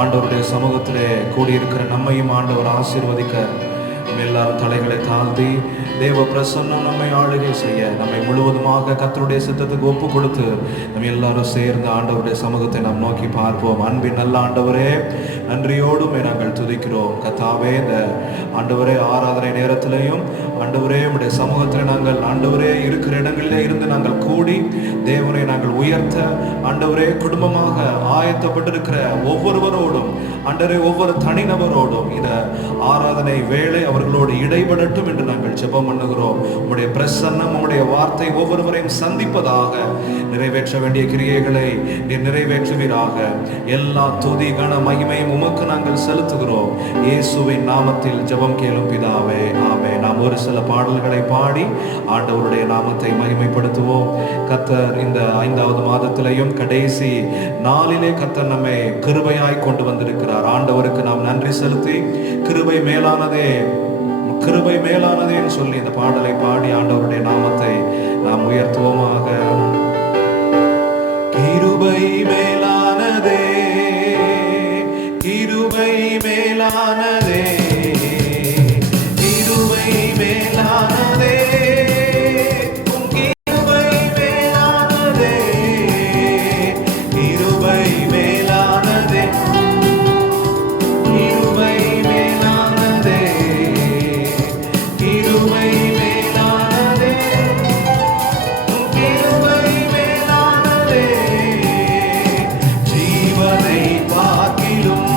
ஆண்டவருடைய சமூகத்திலே கூடியிருக்கிற நம்மையும் ஆண்டவர் ஆசீர்வதிக்க எல்லாரும் தலைகளை தாழ்த்தி தேவ பிரசன்னம் நம்மை ஆளுகை செய்ய நம்மை முழுவதுமாக கர்த்தருடைய சித்தத்துக்கு ஒப்பு கொடுத்து நம்ம எல்லாரும் சேர்ந்து ஆண்டவருடைய சமூகத்தை நாம் நோக்கி பார்ப்போம். அன்பின் நல்ல ஆண்டவரே, நன்றியோடுமே நாங்கள் துதிக்கிறோம். கர்த்தாவே, இந்த ஆண்டவரே ஆராதனை நேரத்திலையும் ஆண்டவரே உடைய சமூகத்தில் நாங்கள் ஆண்டவரே இருக்கிற இடங்களிலே இருந்து நாங்கள் கூடி தேவனை நாங்கள் உயர்த்த ஆண்டவரே குடும்பமாக ஆயத்தப்பட்டிருக்கிற ஒவ்வொருவரோடும் ஆண்டவரே ஒவ்வொரு தனிநபரோடும் இந்த ஆராதனை வேளை அவர்களோடு இடைபடட்டும் என்று நாங்கள் ஜெபம் பண்ணுகிறோம். உம்முடைய பிரசன்னம் உம்முடைய வார்த்தை ஒவ்வொருவரையும் சந்திப்பதாக, நிறைவேற்ற வேண்டிய கிரியைகளை நீர் நிறைவேற்றுவீராக. எல்லா துதி கன மகிமையும் உமக்கு நாங்கள் செலுத்துகிறோம். இயேசுவின் நாமத்தில் ஜெபம் கேளும் பிதாவே, ஆமென். நாம் ஒரு சில பாடல்களை பாடி ஆண்டவருடைய நாமத்தை மகிமைப்படுத்துவோம். கர்த்தர் இந்த 5வது மாதத்திலேயும் கடைசி நாளிலே கர்த்தர் நம்மை கிருபையாய் கொண்டு வந்திருக்கிறார். ஆண்டவருக்கு நாம் நன்றி செலுத்தி கிருபை மேலானதே கிருபை மேலானதேன்னு சொல்லி இந்த பாடலை பாடி ஆண்டவருடைய நாமத்தை நாம் உயர்த்துவோமாக. கிருபை மேலானதே, கிருபை மேலானதே, கிருபை மேலானதே, கிருபை மேலானதே, கிருபை மேலானதே, கிருபை மேலானதே, கிருபை மேலானதே, கிருபை மேலானதே, ஜீவனை பார்க்கிலும்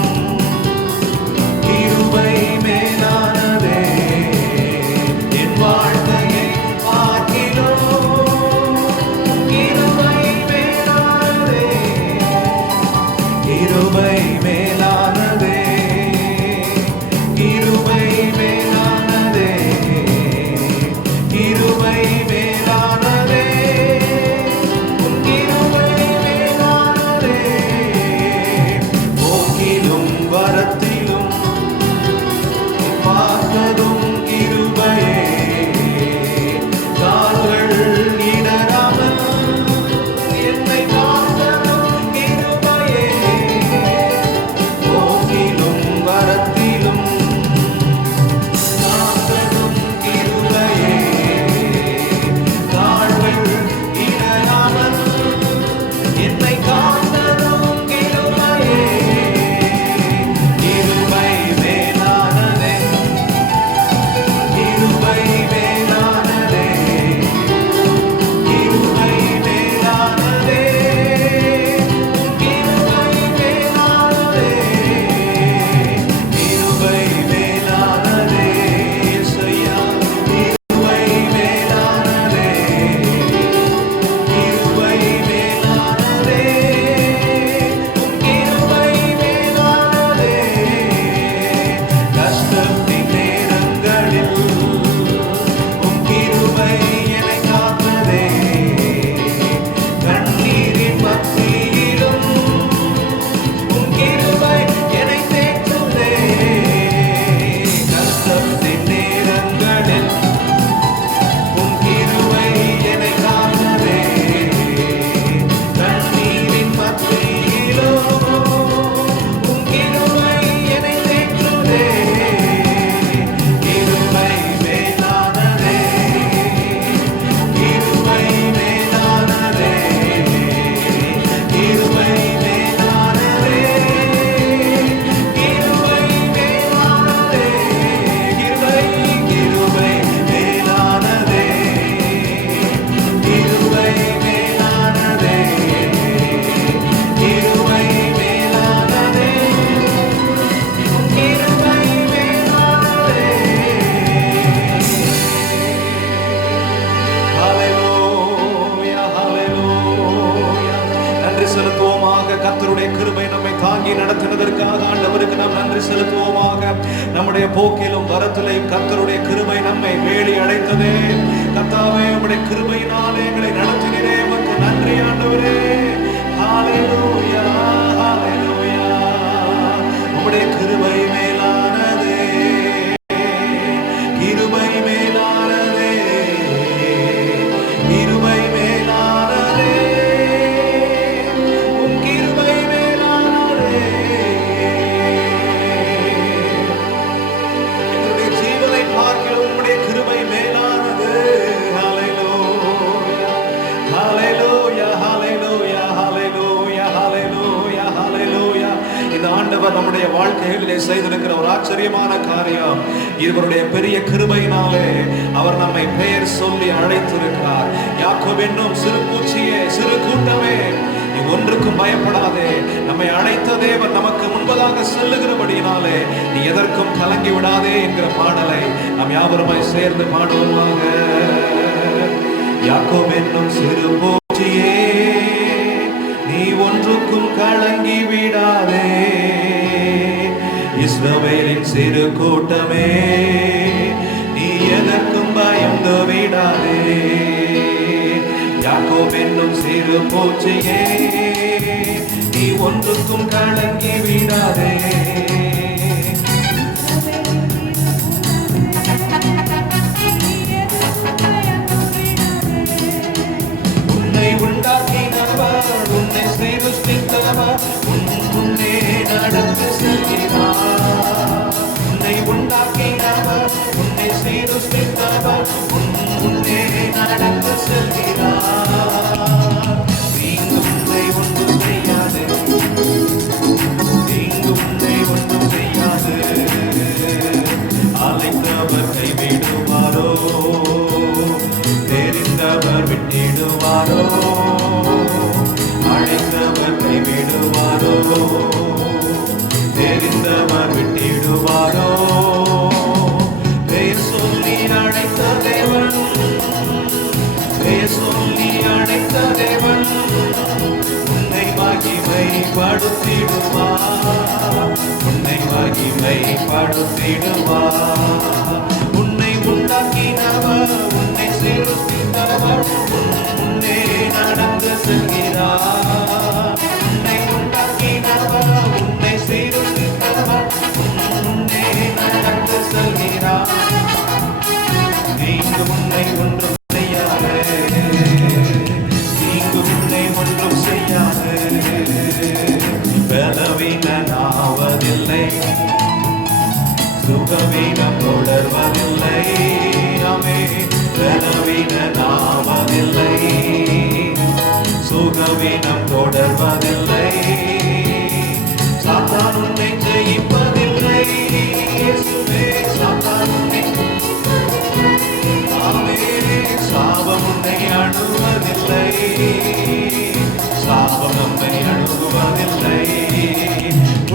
கிருபை மேலானதே, என் வாழ்க்கையை பார்க்கிலும் கிருபை மேலானதே, கிருபை மேலானதே, கிருபை மேலானதே, கிருபை மேலானதே, கிருபை மேலானதே, போக்கிலும் வரத்திலும் பார்த்ததும் கிருபையே, கால்கள் இடராமல் என்னை பார்த்ததும் கிருபையே, போக்கிலும் வரத்திலும் பார்த்ததும் கிருபையே, கால்கள் இடராமல் என்னை காத்ததும் கிருபையே, கிருபை மேலானதே, கிருபை மேலானதே, கிருபை மேலானதே, கிருபை மேலானதே, கிருபை மேலானதே, இயேசுயா, கிருபை மேலானதே, கிருபை மேலானதே, கிருபை மேலானதே, கஷ்டத்தின் நேரங்களில் உம் கிருபை என்னை காத்ததே, கண்ணீரின் மத்தியிலும் உம் கிருபை என்னை தேற்றுதே, கஷ்டத்தின் நேரங்களில் உம் கிருபை என்னை காத்ததே, கண்ணீரின் மத்தியிலும் உம் கிருபை என்னை தேற்றுதே, கிருபை மேலானதே, கிருபை மேலானதே, கிருபை மேலானதே, கிருபை மேலானதே, கிருபை கிருபை மேலானதே, கிருபை மேலானதே, கிருபை மேலானதே, கிருபை மேலானதே. ஹல்லேலூயா, ஹல்லேலூயா. நன்றி செலுத்துவோமாக. கர்த்தருடைய கிருபை நம்மை தாங்கி நடத்தினதற்காக ஆண்டவருக்கு நாம் நன்றி செலுத்துவோமாக. நம்முடைய போக்கிலும் வரத்திலையும் கர்த்தருடைய கிருபை நம்மை வேலி அடைத்ததே. கர்த்தாவே, உம்முடைய கிருபையினாலே எங்களை நடத்தினீரே, உமக்கு நன்றி ஆண்டவரே. ஹல்லேலூயா, ஹல்லேலூயா. உம்முடைய கிருபை மேலானதே, கிருபை மேலானதே, கிருபை மேலானதே, உம் கிருபை மேலானதே, நம்முடைய வாழ்க்கைகளிலே செய்திருக்கிற ஒரு ஆச்சரியமான காரியம். இவருடைய பெரிய கிருபையினாலே அவர் நம்மை பெயர் சொல்லி அழைத்திருக்கிறார். யாக்கோபு என்னும் சிறு பூச்சியே, சிறு கூட்டமே, நீ ஒன்றுக்கும் பயப்படாதே. நம்மை அழைத்த தேவன் நமக்கு முன்பதாக செல்லுகிறபடியினாலே நீ எதற்கும் கலங்கி விடாதே என்கிற பாடலை நாம் யாவருமாய் சேர்ந்து பாடுவோமாக. யாக்கோபு என்னும் சிறு பூச்சியே, நீ ஒன்றுக்கும் கலங்கி விடாதே. இஸ்ரவேலின் சிறு கூட்டமே, நீ எதற்கும் பயந்து விடாதே. யாக்கோபு என்னும் சிறு பூச்சியே, நீ ஒன்றுக்கும் கலங்கி விடாதே. உன்னை உண்டாக்கினவர், உன்னை சிருஷ்டித்தவர், உன்னை நடந்து செல்கிறார். உன்னை உண்டாக்கினவர், உன்னை சிருஷ்டித்தவர், உன்னை நடந்து செல்கிறார். தீங்கு உன்னை ஒன்றும் செய்யாது, தீங்கு உன்னை ஒன்றும் செய்யாது. அழைத்தவர் கைவிடுவாரோ, தெரிந்தவர் விட்டிடுவாரோ. அழைத்தவர் கைவிடுவாரோ, தெரிந்தவர் விட்டிடுவாரோ. பெயர் சொல்லி அழைத்த தேவன், பெயர் சொல்லி அழைத்த தேவன் உன்னை மகிமைப்படுத்திடுவார், உன்னை மகிமைப்படுத்திடுவார். உன்னை உண்டாக்கினவர், உன்னை சிருஷ்டித்தவர், உன்னை நடந்து செல்கிறார். உன்னை உண்டாக்கினவர், உன்னை சிருஷ்டித்தவர், உன்னை நடந்து செல்கிறார். தீங்கு உன்னை ஒன்றும் செய்யாது, தீங்கு உன்னை ஒன்றும் செய்யாது. பலவீனனாவதில்லை, சுகவீனம் தொடர்வதில்லை. ஆமே, பலவீனனாவதில்லை, சுகவீனம் தொடர்வதில்லை. சாத்தான் உன்னை ஜெயிப்பதில்லை. இயேசுவே, சாத்தான் உன்னை, ஆமே, சாபம் உன்னை அணுவதில்லை, சாபம் நம்மை அணுகுவதில்லை.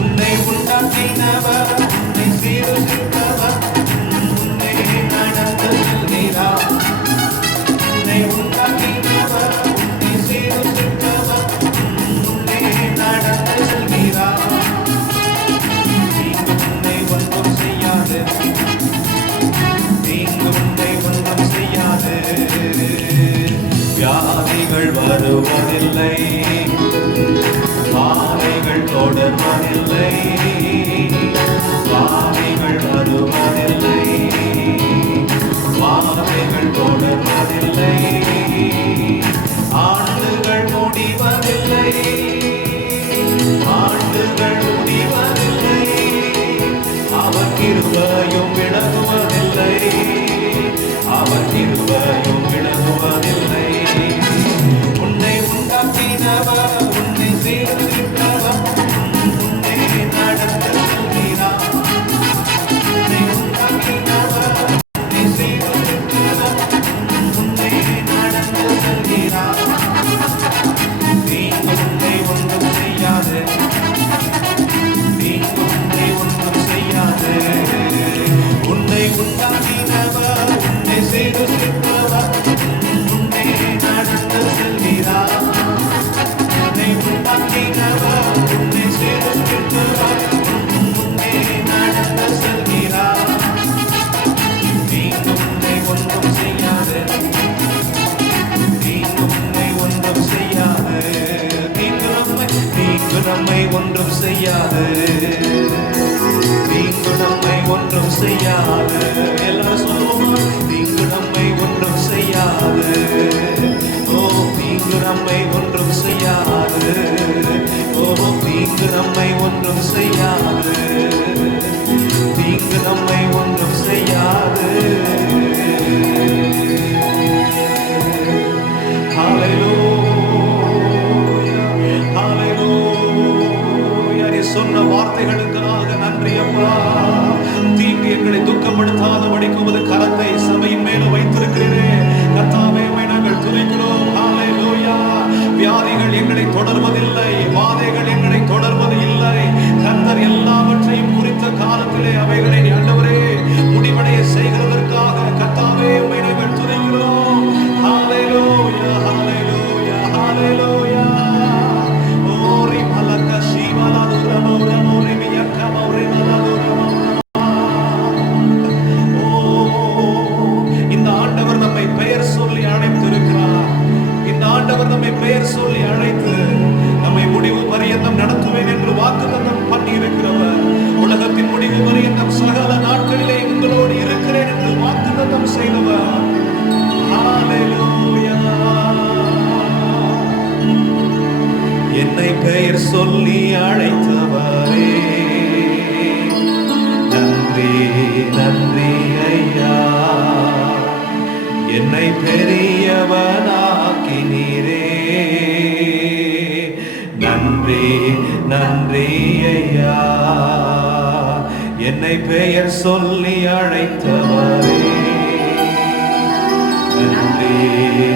உன்னை உண்டாக்கினவர், உன்னை சீர்திருத்தவர், உன்னை நடந்து செல்கிறார். உன்னை உண்டாக்கினவர், உன்னை சீர்திருத்தவர், உன்னை நடந்து செல்கிறார். தீங்கு உன்னை ஒன்றும் செய்யாது, தீங்கு உன்னை ஒன்றும் செய்யாது. வியாதிகள் வருவதில்லை, வாதைகள் தொடர்வதில்லை, வாதைகள் வருவதில்லை, வாதைகள் தொடர்வதில்லை. ஆண்டுகள் முடிவதில்லை, ஆண்டுகள் முடிவதில்லை. அவர் கிருபையும் விலகுவதில்லை, அவர் கிருபையும் விலகுவதில்லை. உன்னை உண்டாக்கினவர், உன்னை சீர்திருத்தவர், உன்னை நடந்து செல்கிறார். உன்னை உண்டாக்கினவர், உன்னை சீர்திருத்தவர், உன்னை நடந்து செல்கிறார். தீங்கு உன்னை ஒன்றும் செய்யாது, தீங்கு உன்னை ஒன்றும் செய்யாது. உன்னை உண்டாக்கினவர், உன்னை சீர்திருத்தவர், உன்னை நடந்து செல்கிறார். உன்னை உண்டாக்கினவர், உன்னை சீர்திருத்தவர், உன்னை நடந்து செல்கிறார். தீங்கு உன்னை ஒன்றும் செய்யாது, தீங்கு உன்னை ஒன்றும் செய்யாது. தீங்கு நம்மை ஒன்றும் செய்யாது, தீங்கு நம்மை ஒன்றும் செய்யாது. எல்லாரும் சொல்லுவோமா? தீங்கு நம்மை ஒன்றும் செய்யாது. ஓ, தீங்கு நம்மை ஒன்றும் செய்யாது. ஓ, தீங்கு நம்மை ஒன்றும் செய்யாது, தீங்கு நம்மை ஒன்றும் செய்யாது. ஹல்லேலூயா, ஹல்லேலூயா. நீ சொன்ன வார்த்தைகளுக்காக என்னை பெயர் சொல்லி அழைத்தவரே, நன்றி நன்றி ஐயா. என்னை பெரியவனாக்கினீரே, நன்றி நன்றி ஐயா. என்னை பெயர் சொல்லி அழைத்தவரே, நன்றி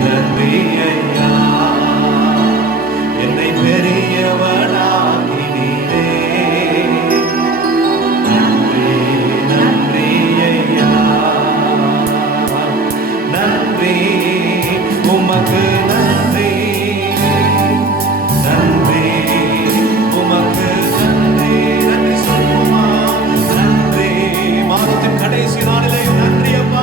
நன்றி ஐயா. என்னை பெரியவனாக்கினீரே, நன்றி நன்றி ஐயா. நன்றி உமக்கு நன்றி, நன்றி உமக்கு நன்றி. நன்றி சொல்லுமா? நன்றி. மாதத்தின் கடைசி நாளிலே நன்றி அப்பா.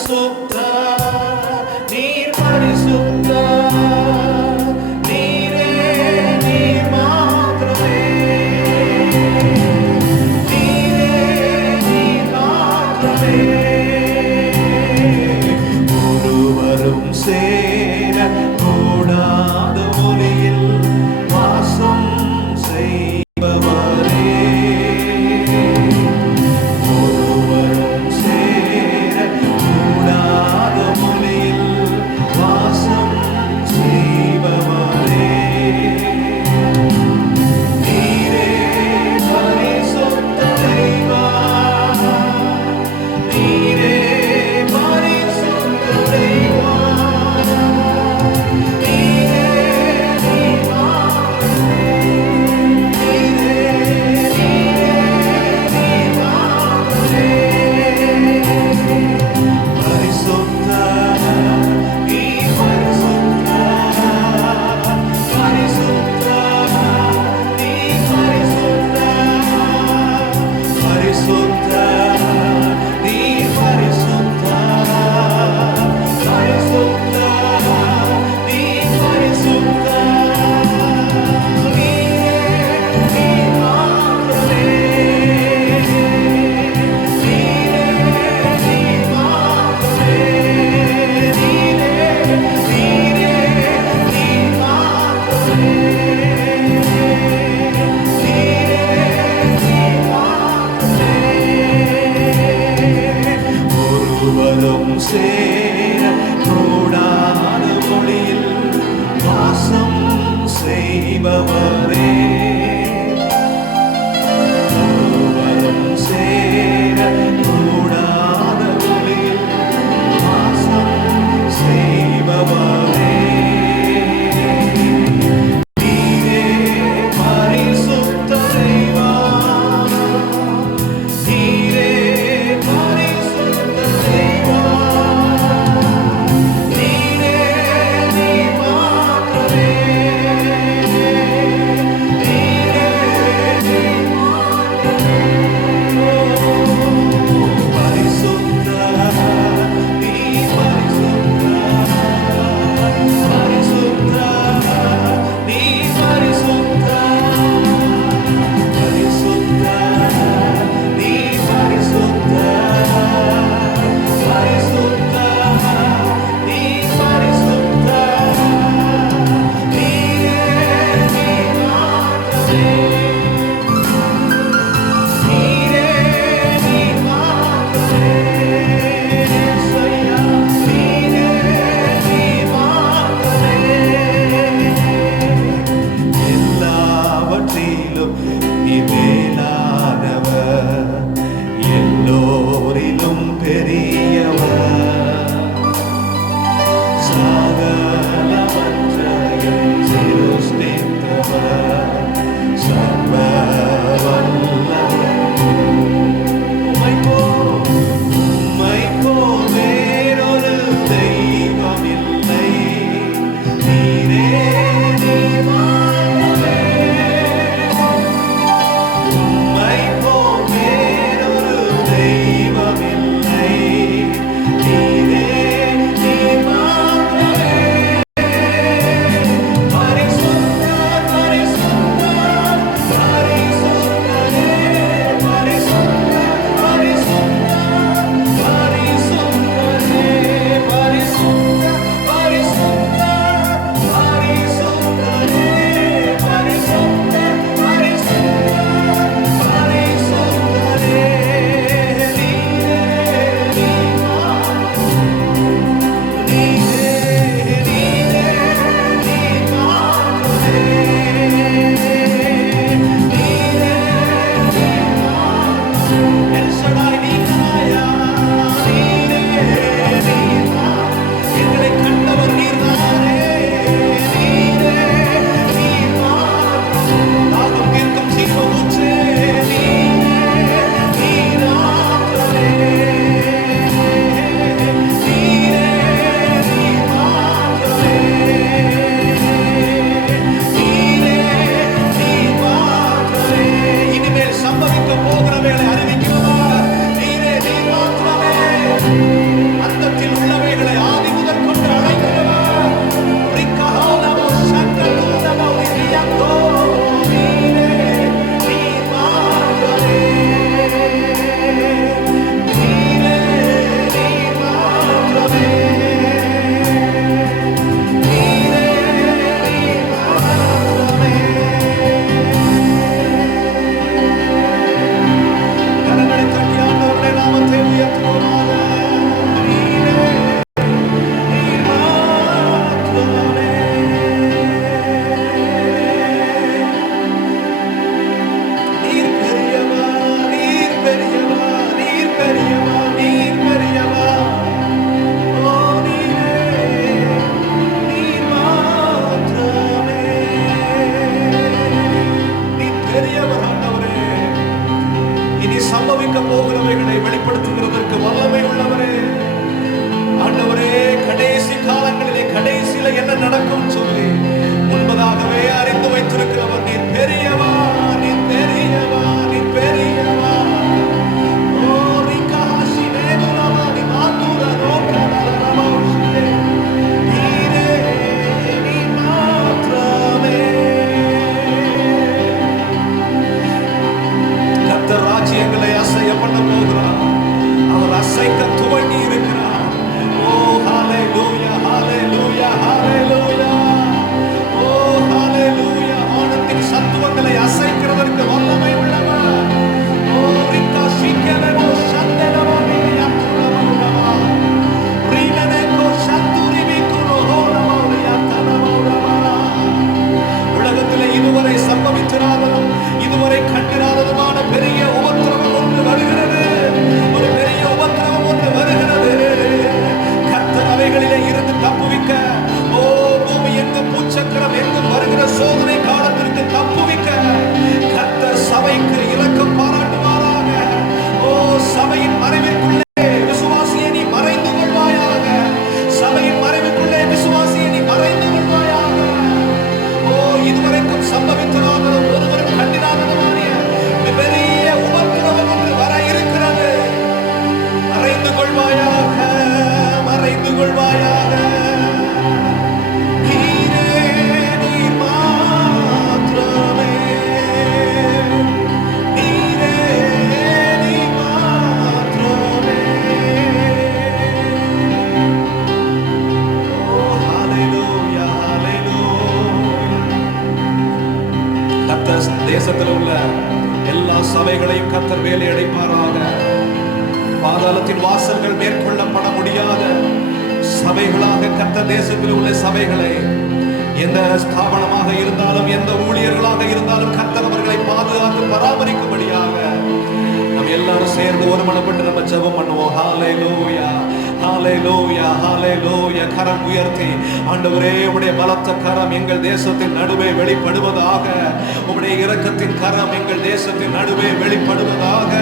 பரிசுத்த, நீர் பரிசுத்த, நீரே நீர் மாத்திரமே, நீரே நீர் மாத்திரமே. ஒருவரும் சேர கூடாத ஒளியில் வாசம் செய்பவரே, ஒருவரும் சேர கூடாத ஒளியில் வாசம் செய்பவரே, நீரே பரிசுத்த தெய்வா, நீரே பரிசுத்த தெய்வா, நீரே நீர் மாத்திரமே, நீரே நீர் மாத்திரமே. பரிசுத்த, நீர் பரிசுத்த, பரிசுத்த, நீர் பரிசுத்த, பரிசுத்த, நீர் பரிசுத்த, பரிசுத்த, நீர் பரிசுத்த, நீரே நீர் மாத்திரமே, நீரே நீர் மாத்திரமே, நீரே நீர் மாத்திரமே, நீரே நீர் மாத்திரமே. ஒருவரும் சேர கூடாத ஒளியில் வாசம் செய்பவரே, ஒருவரும் சேர கூடாத ஒளியில் வாசம் செய்பவரே, நீரே பரிசுத்த தெய்வா, நீரே பரிசுத்த தெய்வா, நீரே நீர் மாத்திரமே, கொள்வாயாக. நீரே நீர் மாத்திரமே, நீரே நீர் மாத்திரமே. ஓ ஹalleluya, ஹalleluya. கர்த்தர் தேசத்தில் உள்ள எல்லா சபைகளையும் கர்த்தர் வேலை அடைப்பாராக. பாதாளத்தின் வாசல்கள் மேற்கொள்ளப்பட முடியாத சபைகளாக கர்த்தர் தேசத்தில் உள்ள சபைகளை, எந்த ஸ்தாபனமாக இருந்தாலும் எந்த ஊழியர்களாக இருந்தாலும் கர்த்தர் அவர்களை பாதுகாத்து பராமரிக்கும்படியாக நம்ம எல்லாரும் சேர்ந்து ஒருமனப்பட்டு நம்ம ஜெபம் பண்ணுவோம். ஹalleluya, ஹalleluya, ஹalleluya. கரம் உயர்த்தி ஆண்டவரே, உம்முடைய பலத்த கரம் எங்கள் தேசத்தின் நடுவே வெளிப்படுவதாக. உம்முடைய இரக்கத்தின் கரம் எங்கள் தேசத்தின் நடுவே வெளிப்படுவதாக.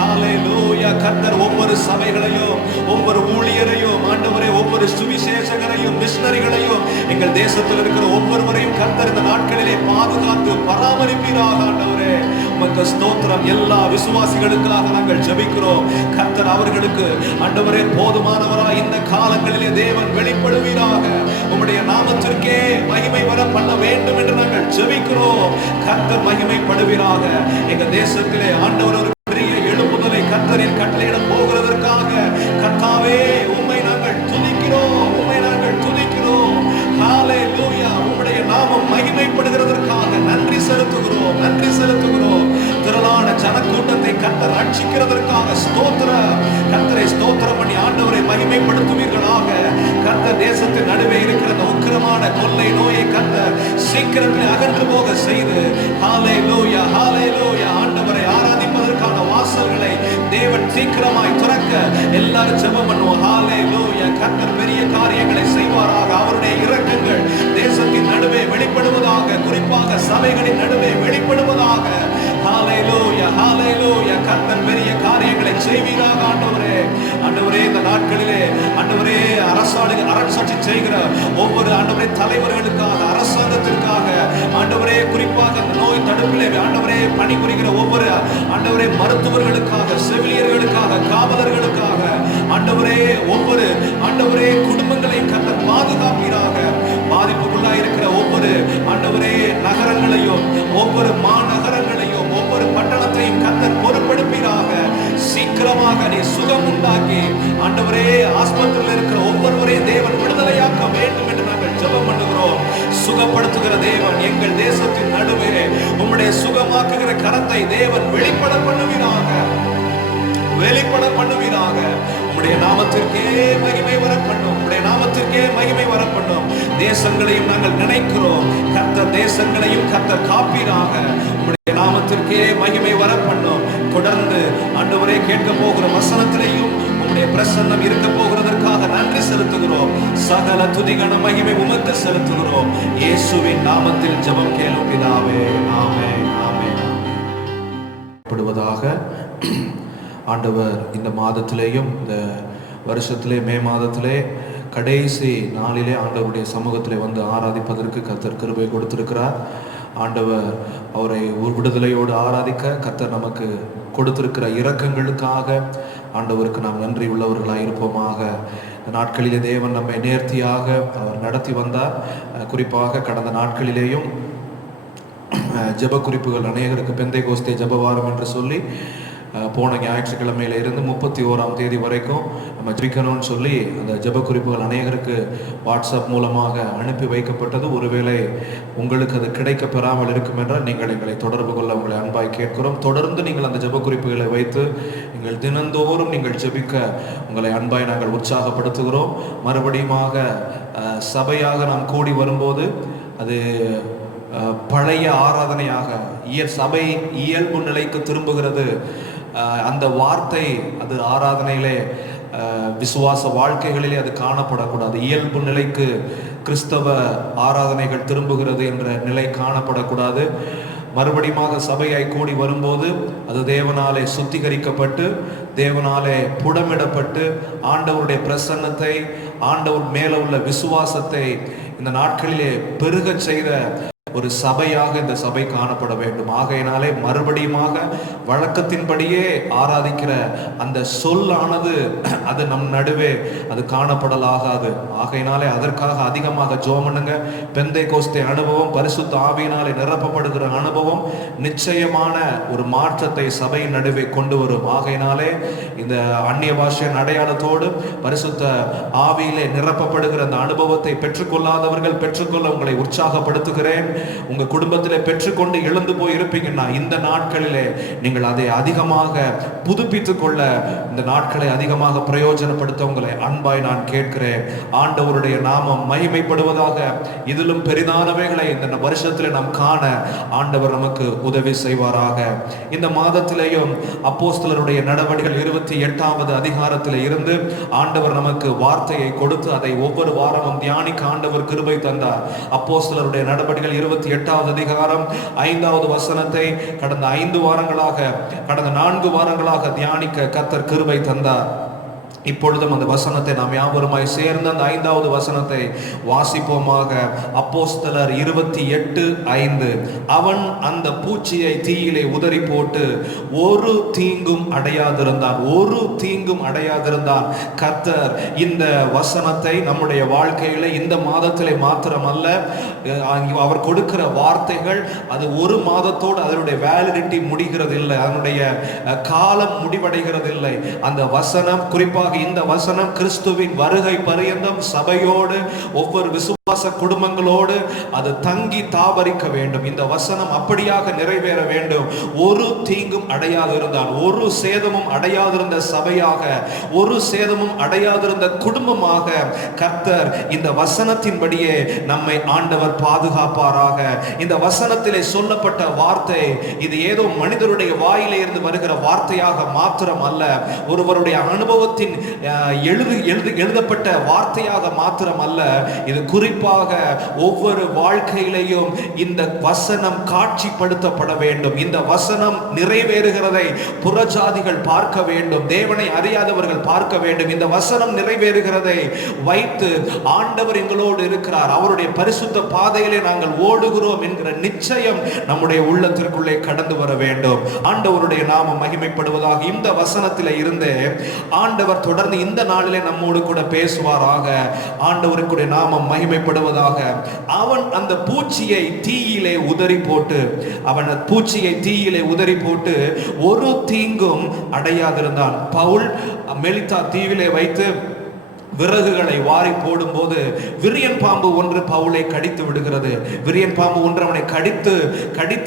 ஹalleluya. கர்த்தர் ஒவ்வொரு சபைகளையும், ஒவ்வொரு ஊழியரையும், ஆண்டவரே ஒவ்வொரு சுவிசேஷகரையும், மிஷனரிகளையும், எங்கள் தேசத்தில் இருக்கிற ஒவ்வொருவரையும் கர்த்தர் இந்த நாட்களிலே பாதுகாத்து பராமரிப்பீராக. ஆண்டவரே உமக்கு ஸ்தோத்திரம். எல்லா விசுவாசிகளுக்காக நாங்கள் ஜெபிக்கிறோம். கர்த்தர் அவர்களுக்கு ஆண்டவரே போதுமானவராய் இந்த காலங்களிலே தேவன் வெளிப்படுவீராக. உம்முடைய நாமத்திற்கே மகிமை வர பண்ண வேண்டும் என்று நாங்கள் ஜெபிக்கிறோம். கர்த்தர் மகிமைப்படுவீராக. எங்க தேசத்திலே ஆண்டவர் ஒரு பெரிய எழுப்புதலை கர்த்தரின் கட்டளையிட போகிறதற்காக கர்த்தாவே உம்மை நாங்கள் துதிக்கிறோம், உம்மை நாங்கள் துதிக்கிறோம். ஹalleluya. உம்முடைய நாமம் மகிமைப்படுகிறதற்காக நன்றி செலுத்துகிறோம், நன்றி செலுத்துகிறோம். திரளான ஜனக்கூட்டத்தை கர்த்தர் ரட்சிக்கிறதற்காக ஸ்தோத்திரம். கர்த்தரை ஸ்தோத்திரம் பண்ணி ஆண்டவரை மகிமைப்படுத்துவீர்களாக. கர்த்தர் தேசத்தின் நடுவே இருக்கிற அந்த உக்கிரமான கொள்ளை நோயை கர்த்தர் சீக்கிரத்தில் அகன்று போக செய்து ஹalleluya, ஹalleluya. ஆண்டவரை ஆராதிப்பதற்கான வாசல்களை தேவன் சீக்கிரமாய் திறக்க எல்லாரும் ஜெபம் பண்ணுவோம். ஹalleluya. கர்த்தர் பெரிய காரியங்களை செய்வாராக. அவருடைய இரக்கங்கள் தேசத்தின் நடுவே வெளிப்படுவதாக, குறிப்பாக சபைகளின் நடுவே வெளிப்படுவதாக. ஹalleluya, ஹalleluya. கர்த்தர் பெரிய காரியங்களை செய்வீராக. ஆண்டவரே, ஆண்டவரே இந்த நாட்களிலே ஆண்டவரே அரசாட்சி செய்கிற ஒவ்வொரு ஆண்டவரே தலைவர்களுக்காக, அரசாங்கத்திற்காக, ஆண்டவரே குறிப்பாக அந்த நோய் தடுப்பிலே ஆண்டவரே பணிபுரிகிற ஒவ்வொரு ஆண்டவரே மருத்துவர்களுக்காக, செவிலியர்களுக்காக, காவலர்களுக்காக, ஆண்டவரே ஒவ்வொரு ஆண்டவரே குடும்பங்களையும் கர்த்தர் பாதுகாப்பீராக. பாதிப்புக்குள்ளாய் இருக்கிற ஒவ்வொரு ஆண்டவரே நகரங்களையும், ஒவ்வொரு மாநகரங்களையும், ஒவ்வொரு பட்டணத்தையும் கர்த்தர் பொறுப்பெடுப்பீராக. சீக்கிரமாக நீ சுகம் உண்டாக்கி ஆண்டவரே ஆஸ்பத்திரியில் இருக்கிற ஒவ்வொருவரையும் தேவன் விடுதலையாக்க வேண்டும் என்று நாங்கள் ஜெபம் பண்ணுகிறோம். சுகப்படுத்துகிற தேவன் எங்கள் தேசத்தின் நடுவே உம்முடைய சுகமாக்குகிற கரத்தை தேவன் வெளிப்பட பண்ணுவீராக, வெளிப்பட பண்ணுவீராக. உம்முடைய நாமத்திற்கே மகிமை வர பண்ணும், உம்முடைய நாமத்திற்கே மகிமை வர பண்ணும். தேசங்களையும் நாங்கள் நினைக்கிறோம். கர்த்தர் தேசங்களையும் கர்த்தர் காப்பீராக. உம்முடைய நாமத்திற்கே மகிமை வர பண்ணும். தொடர்ந்து ஆண்டவரே கேட்க போகிற வசனத்திலேயும் உம்முடைய பிரசன்னம் இருக்க போகிறதற்காக நன்றி செலுத்துகிறோம். சகல துதிகன மகிமை உமக்கு செலுத்துகிறோம். இயேசுவின் நாமத்தில் ஜெபம் கேளும் பிதாவே. ஆமென், ஆமென். படுவதாக ஆண்டவர் இந்த மாதத்திலேயும், இந்த வருஷத்திலே மே மாதத்திலே கடைசி நாளிலே ஆண்டவருடைய சமூகத்திலே வந்து ஆராதிப்பதற்கு கர்த்தர் கிருபை கொடுத்திருக்கிறார். ஆண்டவர் அவரை விடுதலையோடு ஆராதிக்க கர்த்தர் நமக்கு கொடுத்திருக்கிற இரக்கங்களுக்காக ஆண்டவருக்கு நாம் நன்றி உள்ளவர்களாக இருப்போமாக. இந்த நாட்களிலே தேவன் நம்மை நேர்த்தியாக அவர் நடத்தி வந்தார். குறிப்பாக கடந்த நாட்களிலேயும் ஜெப குறிப்புகள் அநேகருக்கு பெந்தைகோஸ்தே ஜெபவாரம் என்று சொல்லி போன ஞாயிற்றுக்கிழமையில இருந்து 31ஆம் தேதி வரைக்கும் நம்ம ஜெபிக்கணும்னு சொல்லி அந்த ஜெப குறிப்புகள் அநேகருக்கு வாட்ஸ்அப் மூலமாக அனுப்பி வைக்கப்பட்டது. ஒருவேளை உங்களுக்கு அது கிடைக்க பெறாமல் இருக்கும் என்றால் நீங்கள் எங்களை தொடர்பு கொள்ள உங்களை அன்பாய் கேட்கிறோம். தொடர்ந்து நீங்கள் அந்த ஜெப குறிப்புகளை வைத்து நீங்கள் தினந்தோறும் நீங்கள் ஜெபிக்க உங்களை அன்பாய் நாங்கள் உற்சாகப்படுத்துகிறோம். மறுபடியுமாக சபையாக நாம் கூடி வரும்போது அது பழைய ஆராதனையாக சபை இயல்பு நிலைக்கு திரும்புகிறது. அந்த வார்த்தை அது ஆராதனையிலே விசுவாச வாழ்க்கைகளிலே அது காணப்படக்கூடாது. இயல்பு நிலைக்கு கிறிஸ்தவ ஆராதனைகள் திரும்புகிறது என்ற நிலை காணப்படக்கூடாது. மறுபடியுமாக சபையாய் கூடி வரும்போது அது தேவனாலே சுத்திகரிக்கப்பட்டு, தேவனாலே புடமிடப்பட்டு, ஆண்டவருடைய பிரசன்னத்தை, ஆண்டவர் மேல உள்ள விசுவாசத்தை இந்த நாட்களிலே பெருக செய்த ஒரு சபையாக இந்த சபை காணப்பட வேண்டும். ஆகையினாலே மறுபடியுமாக வழக்கத்தின்படியே ஆராதிக்கிற அந்த சொல்லானது அது நம் நடுவே அது காணப்படலாகாது. ஆகையினாலே அதற்காக அதிகமாக ஜெபம் பண்ணுங்க. பெந்தைக்கோஸ்தே அனுபவம், பரிசுத்த ஆவியினாலே நிரப்பப்படுகிற அனுபவம் நிச்சயமான ஒரு மாற்றத்தை சபையின் நடுவே கொண்டு வரும். ஆகையினாலே இந்த அந்நிய பாஷையின் அடையாளத்தோடு பரிசுத்த ஆவியிலே நிரப்பப்படுகிற அந்த அனுபவத்தை பெற்றுக்கொள்ளாதவர்கள் பெற்றுக்கொள்ள உங்களை உற்சாகப்படுத்துகிறேன். உங்க குடும்பத்திலே பெற்றுக்கொண்டு எழுந்து போய் இருப்பீங்கன்னா இந்த நாட்களிலே நீங்கள் அதை அதிகமாக புதுப்பித்துக் கொள்ள, இந்த நாட்களை அதிகமாக பிரயோஜனப்படுத்த உங்களை அன்பாய் நான் கேட்கிறேன். ஆண்டவருடைய நாமம் மகிமைப்படுவதாக. இதிலும் பெரிதானவைகளை இந்த வருஷத்திலே நாம் காண ஆண்டவர் நமக்கு உதவி செய்வாராக. இந்த மாதத்திலேயும் அப்போஸ்தலருடைய நடவடிக்கைகள் 28வது அதிகாரத்திலே இருந்து ஆண்டவர் நமக்கு வார்த்தையை கொடுத்து அதை ஒவ்வொரு வாரமும் தியானிக்க ஆண்டவர் கிருபை தந்தார். அப்போஸ்தலருடைய நடவடிக்கைகள் 28வது அதிகாரம் 5வது வசனத்தை கடந்த 5 வாரங்களாக, கடந்த 4 வாரங்களாக தியானிக்க கர்த்தர் கிருபை தந்தார். இப்பொழுதும் அந்த வசனத்தை நாம் யாவருமாய் சேர்ந்து அந்த 5வது வசனத்தை வாசிப்போமாக. அப்போஸ்தலர் 28:5. அவன் அந்த பூச்சியை தீயிலே உதறி போட்டு ஒரு தீங்கும் அடையாதிருந்தான். ஒரு தீங்கும் அடையாதிருந்தான். கர்த்தர் இந்த வசனத்தை நம்முடைய வாழ்க்கையில இந்த மாதத்திலே மாத்திரமல்ல, அவர் கொடுக்கிற வார்த்தைகள் அது ஒரு மாதத்தோடு அதனுடைய வேலிடிட்டி முடிகிறது இல்லை, அதனுடைய காலம் முடிவடைகிறது இல்லை. அந்த வசனம், குறிப்பாக இந்த வசனம் கிறிஸ்துவின் வருகை பரியந்தம் சபையோடு ஒவ்வொரு விசுவாச குடும்பங்களோடு அது தங்கி தாவரிக்க வேண்டும். இந்த வசனம் அப்படியாக நிறைவேற வேண்டும். ஒரு தீங்கும் அடையாதிருந்தான், ஒரு சேதமும் அடையாதிருந்த சபையாக, ஒரு சேதமும் அடையாதிருந்த குடும்பமாக கர்த்தர் இந்த வசனத்தின்படியே நம்மை ஆண்டவர் பாதுகாப்பாராக. இந்த வசனத்திலே சொல்லப்பட்ட வார்த்தை இது ஏதோ மனிதருடைய வாயிலே இருந்து வருகிற வார்த்தையாக மாத்திரம் அல்ல, ஒருவருடைய அனுபவத்தின் எழுதப்பட்ட வார்த்தையாக மாத்திரம் அல்ல. இது குறிப்பாக ஒவ்வொரு வாழ்க்கையிலையும் இந்த வசனம் காட்சிப்படுத்தப்பட வேண்டும். இந்த வசனம் நிறைவேறுகிறதை புறஜாதிகள் பார்க்க வேண்டும், தேவனை அறியாதவர்கள் பார்க்க வேண்டும். இந்த வசனம் நிறைவேறுகிறதை வைத்து ஆண்டவர் எங்களோடு இருக்கிறார், அவருடைய பரிசுத்த பாதையிலே நாங்கள் ஓடுகிறோம் என்கிற நிச்சயம் நம்முடைய உள்ளத்திற்குள்ளே கடந்து வர வேண்டும். ஆண்டவருடைய நாமம் மகிமைப்படுவதாக. இந்த வசனத்திலே இருந்து ஆண்டவர் தொடர்ந்து இந்த நாளிலே நம்மோடு கூட பேசுவாராக. ஆண்டவருடைய நாமம் மகிமைப்படுவதாக. அவன் அந்த பூச்சியை தீயிலே உதறி போட்டு, அவன் பூச்சியை தீயிலே உதறி போட்டு ஒரு தீங்கும் அடையாதிருந்தான். பவுல் மெலிதா தீவிலே வைத்து விறகுகளை வாரி போடும்போது விரியன் பாம்பு ஒன்று பவுலை கடித்து விடுகிறது. விரியன் பாம்பு ஒன்று அவனை கடித்து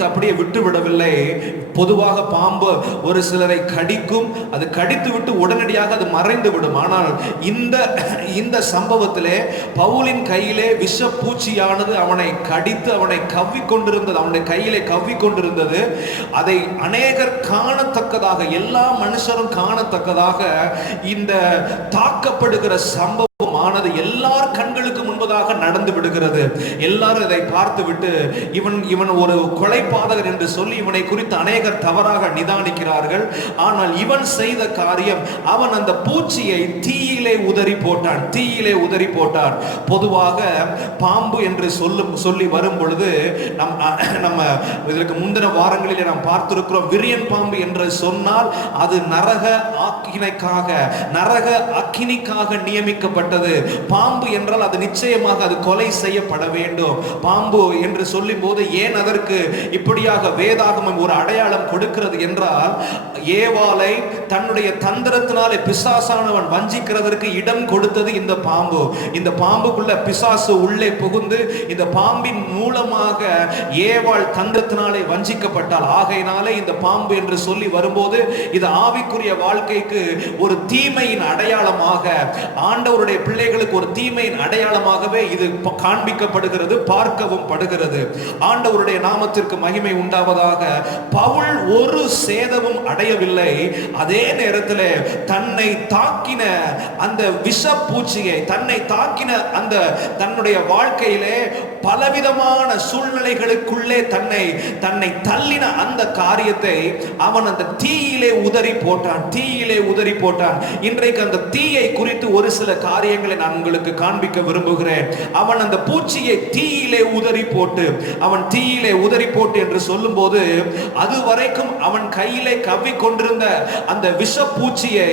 அப்படியே விட்டு விடவில்லை. பொதுவாக பாம்பு ஒரு சிலரை கடிக்கும், அது கடித்து விட்டு உடனடியாக அது மறைந்து விடும். ஆனால் இந்த சம்பவத்திலே பவுலின் கையிலே விஷ பூச்சியானது அவனை கடித்து அவனை கவ்விக்கொண்டிருந்தது, அவனுடைய கையிலே கவ்விக்கொண்டிருந்தது. அதை அநேகர் காணத்தக்கதாக, எல்லா மனுஷரும் காணத்தக்கதாக இந்த தாக்கப்படுகிற சம்பவமானது எல்லார் கண்களுக்கு முன்பதாக நடந்து விடுகிறது. எல்லாரும் இதை பார்த்து விட்டு இவன் ஒரு கொலைபாதகன் என்று சொல்லி இவனை குறித்து அநேகர் தவறாக நிதானிக்கிறார்கள். ஆனால் இவன் செய்த காரியம், அவன் அந்த பூச்சியை தீயிலே உதறி போட்டான். தீயிலே உதறி போட்டான். பொதுவாக பாம்பு என்று சொல்லி வரும் பொழுது நம்ம இதற்கு முந்தின வாரங்களிலே நாம் பார்த்திருக்கிறோம், விரியன் பாம்பு என்று சொன்னால் அது நரக ஆக்கினைக்காக, நரக அக்கினிக்காக நியமிக்கப்பட்டது. பாம்பு என்றால் அது நிச்சயமாக அது கொலை செய்யப்பட வேண்டும். பாம்பு என்று சொல்லும் போது ஏன் அதற்கு இப்படியாக வேதாகமம் ஒரு அடையாளம் கொடுக்கிறது என்றால், ஏவாளை தன்னுடைய தந்திரத்தினாலே பிசாசானவன் வஞ்சிக்கிறதற்கு இடம் கொடுத்தது இந்த பாம்பு. இந்த பாம்புக்குள்ள பிசாசு உள்ளே புகுந்து இந்த பாம்பின் மூலமாக ஏவாள் தந்திரத்தினாலே வஞ்சிக்கப்பட்டால், ஆகையினாலே இந்த பாம்பு என்று சொல்லி வரும்போது இது ஆவிக்குரிய வாழ்க்கைக்கு ஒரு தீமையின் அடையாளமாக, ஆண்டவருடைய பிள்ளைகளுக்கு ஒரு தீமையின் அடையாளமாகவே இது காண்பிக்கப்படுகிறது, பார்க்கவும் படுகிறது. ஆண்டவருடைய நாமத்திற்கு மகிமை உண்டாவதாக. பவுல் ஒரு சேதமும் அடையவில்லை. அதே நேரத்தில் தன்னை தாக்கின அந்த விஷ பூச்சியை, தன்னை தாக்கின அந்த தன்னுடைய வாழ்க்கையிலே பலவிதமான சூழ்நிலைகளுக்குள்ளே தன்னை தள்ளின அந்த காரியத்தை அவன் அந்த தீயிலே உதறி போட்டான். தீயிலே உதறி போட்டான். இன்றைக்கு அந்த தீயை குறித்து ஒரு சில காரியங்கள் காரியங்களை நான் உங்களுக்கு காண்பிக்க விரும்புகிறேன். அவன் அந்த பூச்சியை தீயிலே உதறி போட்டு, அவன் தீயிலே உதறி போட்டு என்று சொல்லும் போது அது வரைக்கும் அவன் கையிலே கவ்வி கொண்டிருந்த அந்த விஷப்பூச்சியை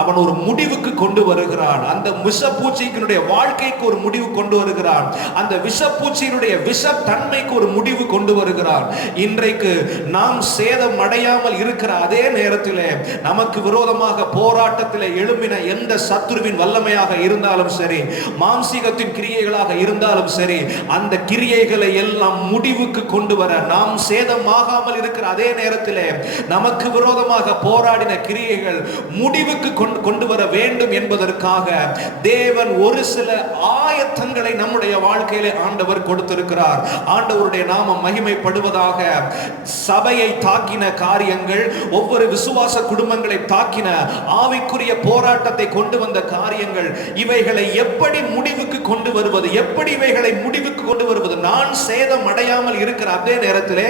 அவன் ஒரு முடிவுக்கு கொண்டு வருகிறான். அந்த விஷப்பூச்சியினுடைய வாழ்க்கைக்கு ஒரு முடிவு கொண்டு வருகிறான். அந்த விஷப்பூச்சியினுடைய விஷத்தன்மைக்கு ஒரு முடிவு கொண்டு வருகிறான். இன்றைக்கு நாம் சேதம் அடையாமல் இருக்கிற அதே நேரத்திலே நமக்கு விரோதமாக போராட்டத்திலே எழும்பின எந்த சத்துருவின் வல்லமையாக இருந்தாலும் சரி, மாம்சீகத்தின் கிரியைகளாக இருந்தாலும் சரி, அந்த கிரியைகளை எல்லாம் முடிவுக்கு கொண்டு வர நாம் சேதமாகாமல் இருக்கிற அதே நேரத்திலே நமக்கு விரோதமாக போராடின கிரியைகள் முடிவுக்கு கொண்டு வர வேண்டும் என்பதற்காக தேவன் ஒரு சில ஆயத்தங்களை நம்முடைய வாழ்க்கையிலே ஆண்டவர் கொடுத்திருக்கிறார். ஆண்டவருடைய நாமம் மகிமைப்படுவதாக. சபையை தாக்கின காரியங்கள், ஒவ்வொரு விசுவாச குடும்பங்களை தாக்கின ஆவிக்குரிய போராட்டத்தை கொண்டு வந்த காரியங்கள், இவைகளை எப்படி முடிவுக்கு கொண்டு வருவது, எப்படி இவைகளை முடிவுக்கு கொண்டு வருவது, நான் சேதம் அடையாமல் இருக்கிற அதே நேரத்திலே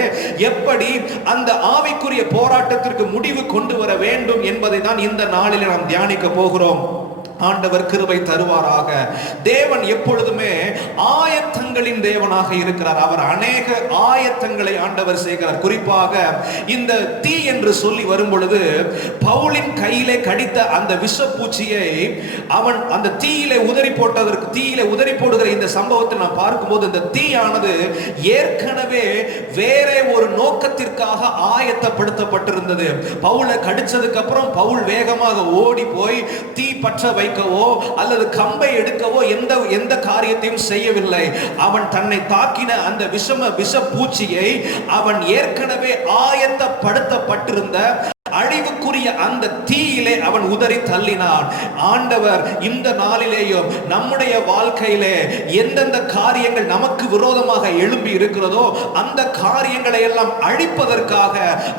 எப்படி அந்த ஆவிக்குரிய போராட்டத்திற்கு முடிவு கொண்டு வர வேண்டும் என்பதை தான் இந்த நாளில் நாம் தியானிக்க போகிறோம். ஆண்டவர் கிருபை தருவாராக. தேவன் எப்பொழுதுமே ஆயத்தங்களின் தேவனாக இருக்கிறார். அவர் அநேக ஆயத்தங்களை ஆண்டவர் செய்கிறார். குறிப்பாக இந்த தீ என்று சொல்லி வரும் பொழுது பவுலின் கையிலே கடித்த அந்த விஷப்பூச்சியை அவன் அந்த தீயிலே உதறி போட்டதற்கு, தீயிலே உதறி போடுகிற இந்த சம்பவத்தை நாம் பார்க்கும்போது இந்த தீயானது ஏற்கனவே வேற ஒரு நோக்கத்திற்காக ஆயத்தப்படுத்தப்பட்டிருந்தது. பவுலை கடிச்சதுக்கு அப்புறம் பவுல் வேகமாக ஓடி போய் தீ பற்ற வைக்கவோ அல்லது கம்பை எடுக்கவோ எந்த காரியத்தையும் செய்யவில்லை. அவன் தன்னை தாக்கின அந்த விஷ பூச்சியை அவன் ஏற்கனவே ஆயத்தப்படுத்தப்பட்டிருந்த அழிவுக்குரிய அந்த தீயிலே அவன் உதறி தள்ளினான். ஆண்டவர் இந்த நாளிலேயும் நம்முடைய வாழ்க்கையிலே எந்தெந்த காரியங்கள் நமக்கு விரோதமாக எழும்பி இருக்கிறதோ அந்த காரியங்களை எல்லாம் அழிப்பதற்காக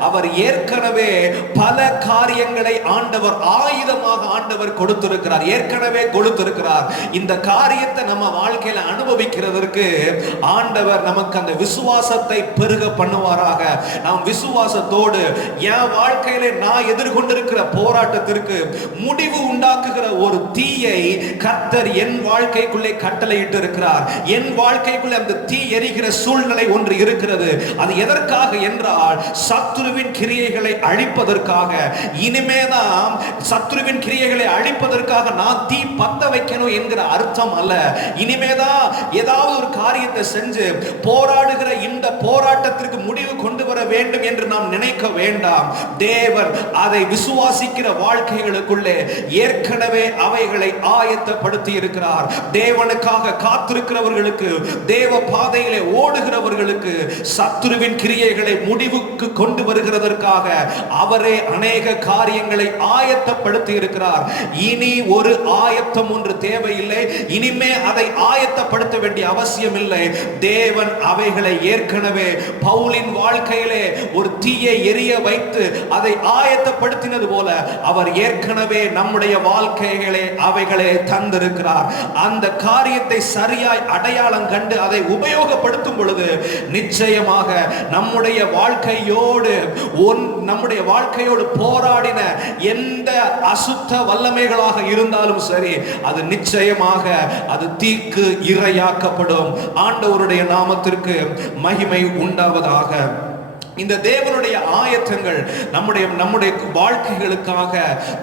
அவர் ஏற்கனவே பல காரியங்களை ஆண்டவர் ஆயுதமாக ஆண்டவர் கொடுத்திருக்கிறார், ஏற்கனவே கொடுத்திருக்கிறார். இந்த காரியத்தை நம்ம வாழ்க்கையில அனுபவிக்கிறதற்கு ஆண்டவர் நமக்கு அந்த விசுவாசத்தை பெருக பண்ணுவாராக. நாம் விசுவாசத்தோடு என் வாழ்க்கையில நான் எதிர்கொண்டிருக்கிற போராட்டத்திற்கு முடிவு உண்டாக்குகிற ஒரு தீயை கர்த்தர் என் வாழ்க்கைக்குள்ளே கட்டளையிட்டு இருக்கிறார். என் வாழ்க்கைக்குள்ளே அந்த தீ எரிகிற சூழ்நிலை ஒன்று இருக்கிறது. அது எதற்காக என்றால் சத்துருவின் கிரியைகளை அழிப்பதற்காக. இனிமேதான் சத்துருவின் கிரியைகளை அழிப்பதற்காக நான் தீ பத்த வைக்கணும் என்கிற அர்த்தம் அல்ல. இனிமேதான் ஏதாவது ஒரு காரியத்தை செஞ்சு போராடுகிற இந்த போராட்டத்திற்கு முடிவு கொண்டு வர வேண்டும் என்று நாம் நினைக்க வேண்டாம். தேவன் அதை விசுவாசிக்கிற வாழ்க்கைகளுக்குள்ளே ஏற்கனவே அவைகளை ஆயத்தப்படுத்தி இருக்கிறார். தேவனுக்காக காத்திருக்கிறவர்களுக்கு, தேவ பாதையிலே ஓடுகிறவர்களுக்கு சத்துருவின் கிரியைகளை முடிவுக்கு கொண்டு வருகிறதற்காக அவரே அநேக காரியங்களை ஆயத்தப்படுத்தி இருக்கிறார். இனி ஒரு ஆயத்தம் ஒன்று தேவையில்லை. இனிமே அதை ஆயத்தப்படுத்த வேண்டிய அவசியம் இல்லை. தேவன் அவைகளை ஏற்கனவே பவுலின் வாழ்க்கையிலே ஒரு தீயை எரிய வைத்து அதை ஆயத்தப்படுத்தினது போல அவர் ஏற்கனவே நம்முடைய வாழ்க்கைகளை அவைகளை தந்திருக்கிறார். அந்த காரியத்தை சரியாய் அடையாளம் கண்டு அதை உபயோகப்படுத்தும் பொழுது நிச்சயமாக நம்முடைய வாழ்க்கையோடு போராடின எந்த அசுத்த வல்லமைகளாக இருந்தாலும் சரி, அது நிச்சயமாக அது தீக்கு இரையாக்கப்படும். ஆண்டவருடைய நாமத்திற்கு மகிமை உண்டாவதாக. இந்த தேவனுடைய ஆயத்தங்கள் நம்முடைய வாழ்க்கைகளுக்காக,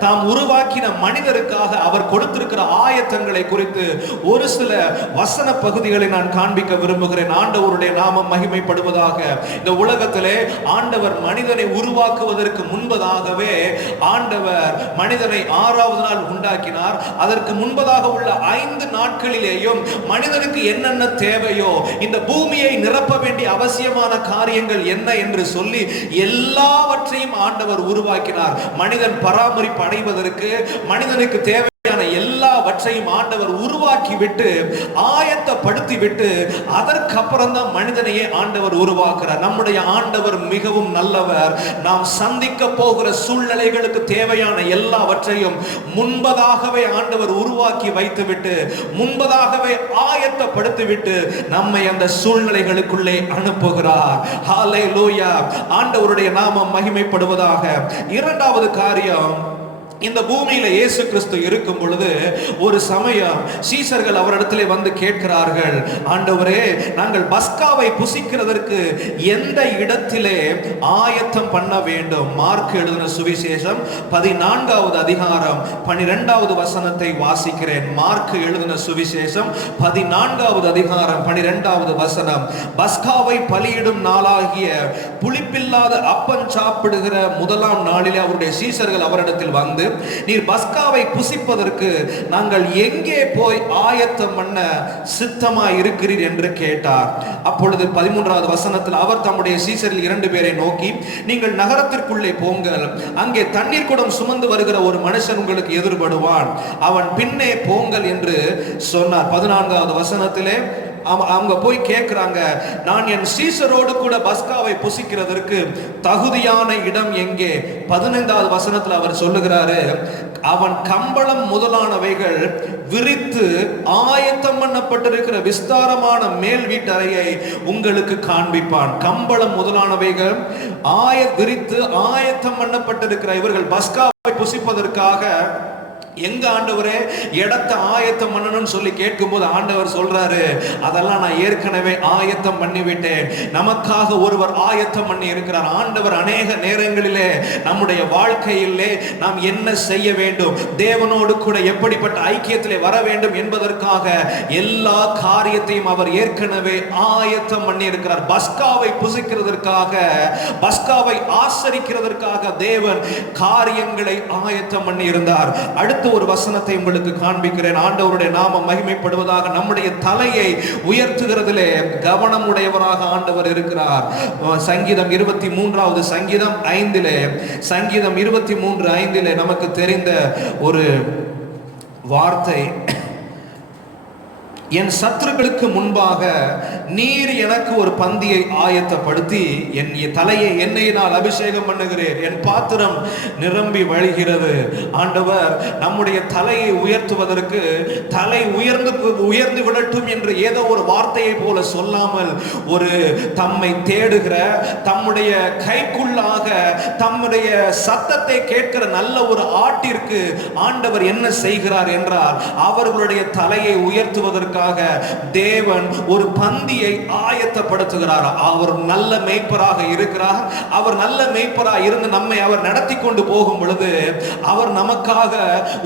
தாம் உருவாக்கின மனிதருக்காக அவர் கொடுத்திருக்கிற ஆயத்தங்களை குறித்து ஒரு சில வசன பகுதிகளை நான் காண்பிக்க விரும்புகிறேன். ஆண்டவருடைய நாமம் மகிமைப்படுவதாக. இந்த உலகத்திலே ஆண்டவர் மனிதனை உருவாக்குவதற்கு முன்பதாகவே ஆண்டவர் மனிதனை 6வது நாள் உண்டாக்கினார். அதற்கு முன்பதாக உள்ள 5 நாட்களிலேயும் மனிதனுக்கு என்னென்ன தேவையோ, இந்த பூமியை நிரப்ப வேண்டிய அவசியமான காரியங்கள் என்ன என்று சொல்லி எல்லாவற்றையும் ஆண்டவர் உருவாக்கினார். மனிதன் பராமரிப்பு அடைவதற்கு மனிதனுக்கு தேவையான எல்லாவற்றையும் ஆண்டவர் உருவாக்கி விட்டு ஆயத்தப்படுத்தி விட்டு அதற்கப்புறம் தான் மனிதனையே ஆண்டவர் உருவாக்குறார். நம்முடைய ஆண்டவர் மிகவும் நல்லவர். நாம் சந்திக்க போகிற சூழ்நிலைகளுக்கு தேவையான எல்லாவற்றையும் முன்பதாகவே ஆண்டவர் உருவாக்கி வைத்துவிட்டு, முன்பதாகவே ஆயத்தப்படுத்திவிட்டு நம்மை அந்த சூழ்நிலைகளுக்குள்ளே அனுப்புகிறார். ஹல்லேலூயா. ஆண்டவருடைய நாமம் மகிமைப்படுவதாக. இரண்டாவது காரியம், இந்த பூமியில இயேசு கிறிஸ்து இருக்கும் பொழுது ஒரு சமயம் சீசர்கள் அவரிடத்திலே வந்து கேட்கிறார்கள், ஆண்டவரே, நாங்கள் பஸ்காவை புசிக்கிறதற்கு எந்த இடத்திலே ஆயத்தம் பண்ண வேண்டும்? மார்க் எழுதின சுவிசேஷம் 14வது அதிகாரம் 12வது வசனத்தை வாசிக்கிறேன். மார்க் எழுதின சுவிசேஷம் 14வது அதிகாரம் 12வது வசனம். பஸ்காவை பலியிடும் நாளாகிய புளிப்பில்லாத அப்பம் சாப்பிடுகிற முதலாம் நாளிலே அவருடைய சீசர்கள் அவரிடத்தில் வந்து, நீர் பஸ்காவை புசிப்பதற்கு நாங்கள் எங்கே போய் ஆயத்தம் பண்ண சித்தமாய் இருக்கிறீர் என்று கேட்டார். அப்பொழுது 13வது வசனத்தில் அவர் தம்முடைய சீசரில் 2 பேரை நோக்கி, நீங்கள் நகரத்திற்குள்ளே போங்கள், அங்கே தண்ணீர் குடம் சுமந்து வருகிற ஒரு மனுஷன் உங்களுக்கு எதிர்படுவான், அவன் பின்னே போங்கள் என்று சொன்னார். 14வது வசனத்திலே அவங்க போய் கேட்கிறாங்க, நான் என் சீசரோடு கூட பஸ்காவை புசிக்கிறதற்கு தகுதியான இடம் எங்கே? 15வது வசனத்தில் அவர் சொல்லுகிறாரு, அவன் கம்பளம் முதலானவைகள் விரித்து ஆயத்தம் பண்ணப்பட்டிருக்கிற விஸ்தாரமான மேல் வீட்டறையை உங்களுக்கு காண்பிப்பான். கம்பளம் முதலானவைகள் விரித்து ஆயத்தம் பண்ணப்பட்டிருக்கிற இவர்கள் பஸ்காவை புசிப்பதற்காக எங்க ஆண்டவரே இடத்தை ஆயத்தம் பண்ணணும்னு சொல்லி கேட்கும் போது ஆண்டவர் சொல்றாரு, அதெல்லாம் நான் ஏற்கனவே ஆயத்தம் பண்ணி விட்டேன். நமக்காக ஒருவர் ஆயத்தம் பண்ணி இருக்கிறார். ஆண்டவர் அநேக நேரங்களிலே நம்முடைய வாழ்க்கையிலே நாம் என்ன செய்ய வேண்டும், தேவனோடு கூட எப்படிப்பட்ட ஐக்கியத்திலே வர வேண்டும் என்பதற்காக எல்லா காரியத்தையும் அவர் ஏற்கனவே ஆயத்தம் பண்ணி இருக்கிறார். பஸ்காவை புசிக்கிறதற்காக, பஸ்காவை ஆசரிக்கிறதற்காக தேவன் காரியங்களை ஆயத்தம் பண்ணி இருந்தார். அடுத்து ஒரு வசனத்தை உங்களுக்கு காண்பிக்கிறேன். ஆண்டவருடைய நாமம் மகிமைப்படுவதாக. நம்முடைய தலையை உயர்த்துகிறதிலே கவனம் உடையவராக ஆண்டவர் இருக்கிறார். சங்கீதம் 23வது சங்கீதம் 5 சங்கீதம் 23:5 நமக்கு தெரிந்த ஒரு வார்த்தை, என் சத்துருக்களுக்கு முன்பாக நீர் எனக்கு ஒரு பந்தியை ஆயத்தப்படுத்தி என் தலையை எண்ணெயினால் அபிஷேகம் பண்ணுகிறேன், என் பாத்திரம் நிரம்பி வழிகிறது. ஆண்டவர் நம்முடைய தலையை உயர்த்துவதற்கு, தலை உயர்ந்து விடட்டும் என்று ஏதோ ஒரு வார்த்தையை போல சொல்லாமல், ஒரு தம்மை தேடுகிற, தம்முடைய கைக்குள்ளாக தம்முடைய சத்தத்தை கேட்கிற நல்ல ஒரு ஆட்டிற்கு ஆண்டவர் என்ன செய்கிறார் என்றால், அவர்களுடைய தலையை உயர்த்துவதற்கு தேவன் ஒரு பந்தியை ஆயத்தப்படுத்துகிறார். அவர் நல்ல மேய்ப்பராக இருக்கிறார். அவர் நல்ல மேய்ப்பராக இருந்து நம்மை அவர் நடத்தி கொண்டு போகும் பொழுது அவர் நமக்காக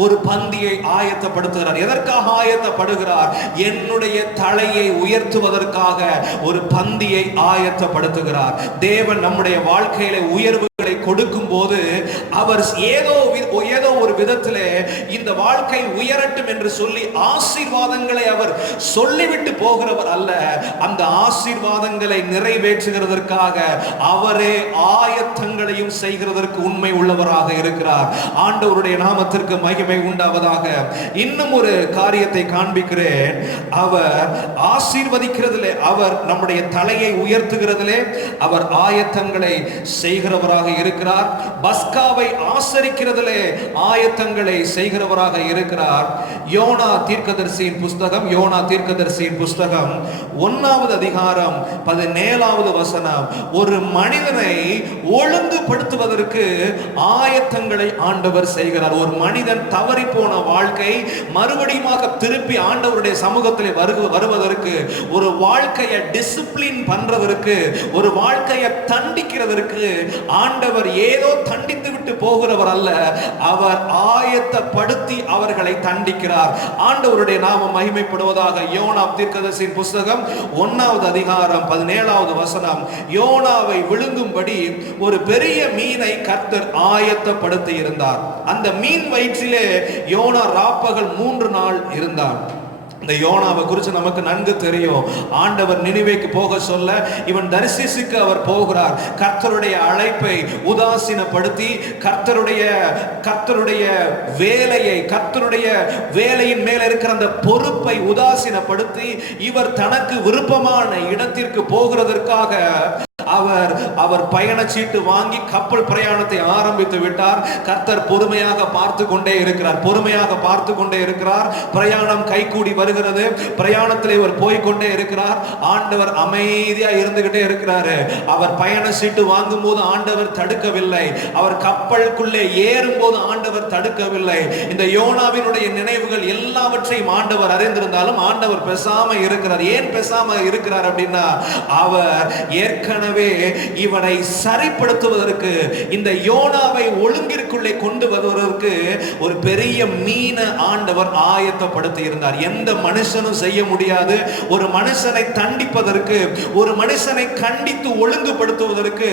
ஒரு பந்தியை ஆயத்தப்படுத்துகிறார். எதற்காக ஆயத்தப்படுகிறார்? என்னுடைய தலையை உயர்த்துவதற்காக ஒரு பந்தியை ஆயத்தப்படுத்துகிறார். தேவன் நம்முடைய வாழ்க்கையில உயர்வு கொடுக்கும் போது அவர் ஏதோ ஒரு விதத்திலே இந்த வாழ்க்கை உயரட்டும் என்று சொல்லி ஆசீர்வாதங்களை அவர் சொல்லிவிட்டு போகிறவர் அல்ல. அந்த ஆசீர்வாதங்களை நிறைவேற்றுகிறதற்காக அவரே ஆயத்தங்களையும் செய்கிறதற்கு உண்மை உள்ளவராக இருக்கிறார். ஆண்டவருடைய நாமத்திற்கு மகிமை உண்டாவதாக. இன்னும் ஒரு காரியத்தை காண்பிக்கிறேன். அவர் ஆசீர்வதிக்கிறதிலே, அவர் நம்முடைய தலையை உயர்த்துகிறதிலே அவர் ஆயத்தங்களை செய்கிறவராக இருக்கிறார். பஸ்காவை ஆசரிக்கிறதிலே ஆயத்தங்களை செய்கிறவராக இருக்கிறார். யோனா தீர்க்கதரிசியின் புஸ்தகம் 1வது அதிகாரம் 17வது வசனம், ஒரு மனிதனை ஒழுங்குபடுத்துவதற்கு ஆயத்தங்களை ஆண்டவர் செய்கிறார். ஒரு மனிதன் தவறி போன வாழ்க்கை மறுபடியும் திருப்பி ஆண்டவருடைய சமூகத்தில் வருவதற்கு, ஒரு வாழ்க்கையை டிசிப்ளின் பண்றதற்கு, ஒரு வாழ்க்கையை தண்டிக்கிறதற்கு ஆண்டவர் ஏதோ தண்டித்து விட்டு போகிறவர் அல்ல, அவர் ஆயத்தப்படுத்தி அவர்களை தண்டிக்கிறார். ஆண்டவருடைய நாமம் மகிமைப்படுவதாக. யோனா தீர்க்கதரிசியின் புஸ்தகம் 1வது அதிகாரம் 17வது வசனம், யோனாவை விழுங்கும்படி ஒரு பெரிய மீனை கர்த்தர் ஆயத்தப்படுத்தி இருந்தார். அந்த மீன் வயிற்றிலே யோனா ராப்பகல் 3 நாள் இருந்தார். இந்த யோனாவை குறித்து நமக்கு நன்கு தெரியும். ஆண்டவர் நினிவேக்கு போக சொல்ல இவன் தரிசிசுக்கு அவர் போகிறார். கர்த்தருடைய அழைப்பை உதாசீனப்படுத்தி, கர்த்தருடைய வேலையை, கர்த்தருடைய வேலையின் மேல இருக்கிற அந்த பொறுப்பை உதாசீனப்படுத்தி, இவர் தனக்கு விருப்பமான இடத்திற்கு போகிறதற்காக அவர் அவர் பயணச்சீட்டு வாங்கி கப்பல் பிரயாணத்தை ஆரம்பித்து விட்டார். கர்த்தர் பொறுமையாக பார்த்து கொண்டே இருக்கிறார், பொறுமையாக பார்த்து கொண்டே இருக்கிறார். பிரயாணம் கைகூடி வருகிறது. பிரயாணத்தில் இவர் போய்கொண்டே இருக்கிறார். ஆண்டவர் அமைதியா இருந்துகிட்டே இருக்கிறாரு. அவர் பயண சீட்டு வாங்கும் போது ஆண்டவர் தடுக்கவில்லை. அவர் கப்பலுக்குள்ளே ஏறும் போது ஆண்டவர் தடுக்கவில்லை. இந்த யோனாவினுடைய நினைவுகள் எல்லாவற்றையும் ஆண்டவர் அறிந்திருந்தாலும் ஆண்டவர் பேசாம இருக்கிறார். ஏன் பேசாம இருக்கிறார் அப்படின்னா, அவர் ஏற்கனவே இவனை சரிப்படுத்துவதற்கு, இந்த யோனாவை ஒழுங்கிற்குள்ளே கொண்டு வருவதற்கு ஒரு பெரிய மீனை ஆண்டவர் ஆயத்தப்படுத்தி இருந்தார். எந்த மனுஷனும் செய்ய முடியாது. ஒரு மனுஷனை தண்டிப்பதற்கு, ஒரு மனுஷனை கண்டித்து ஒழுங்குபடுத்துவதற்கு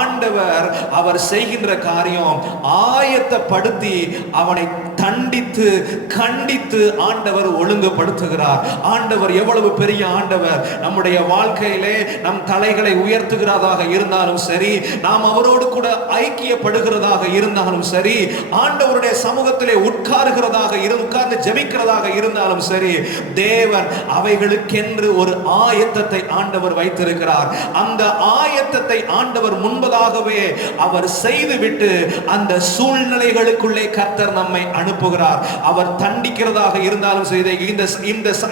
ஆண்டவர் அவர் செய்கின்ற காரியம் ஆயத்தப்படுத்தி அவனை தண்டித்து கண்டித்து ஆண்டவர் ஒழுங்குபடுத்துகிறார். ஆண்டவர் எவ்வளவு பெரிய ஆண்டவர்! நம்முடைய வாழ்க்கையிலே நம் தலைகளை உயர்த்துகிறதாக இருந்தாலும் சரி, நாம் அவரோடு கூட ஐக்கியப்படுகிறதாக இருந்தாலும் சரி, ஆண்டவருடைய சமூகத்திலே உட்கார்ந்து ஜெபிக்கிறதாக இருந்தாலும் சரி, தேவன் அவைகளுக்கென்று ஒரு ஆயத்தத்தை ஆண்டவர் வைத்திருக்கிறார். அந்த ஆயத்தத்தை ஆண்டவர் முன்பதாகவே அவர் செய்துவிட்டு அந்த சூழ்நிலைகளுக்குள்ளே கர்த்தர் நம்மை அனுப்புகிறார். அவர் தண்டிக்கிறதாக இருந்தாலும் சரி,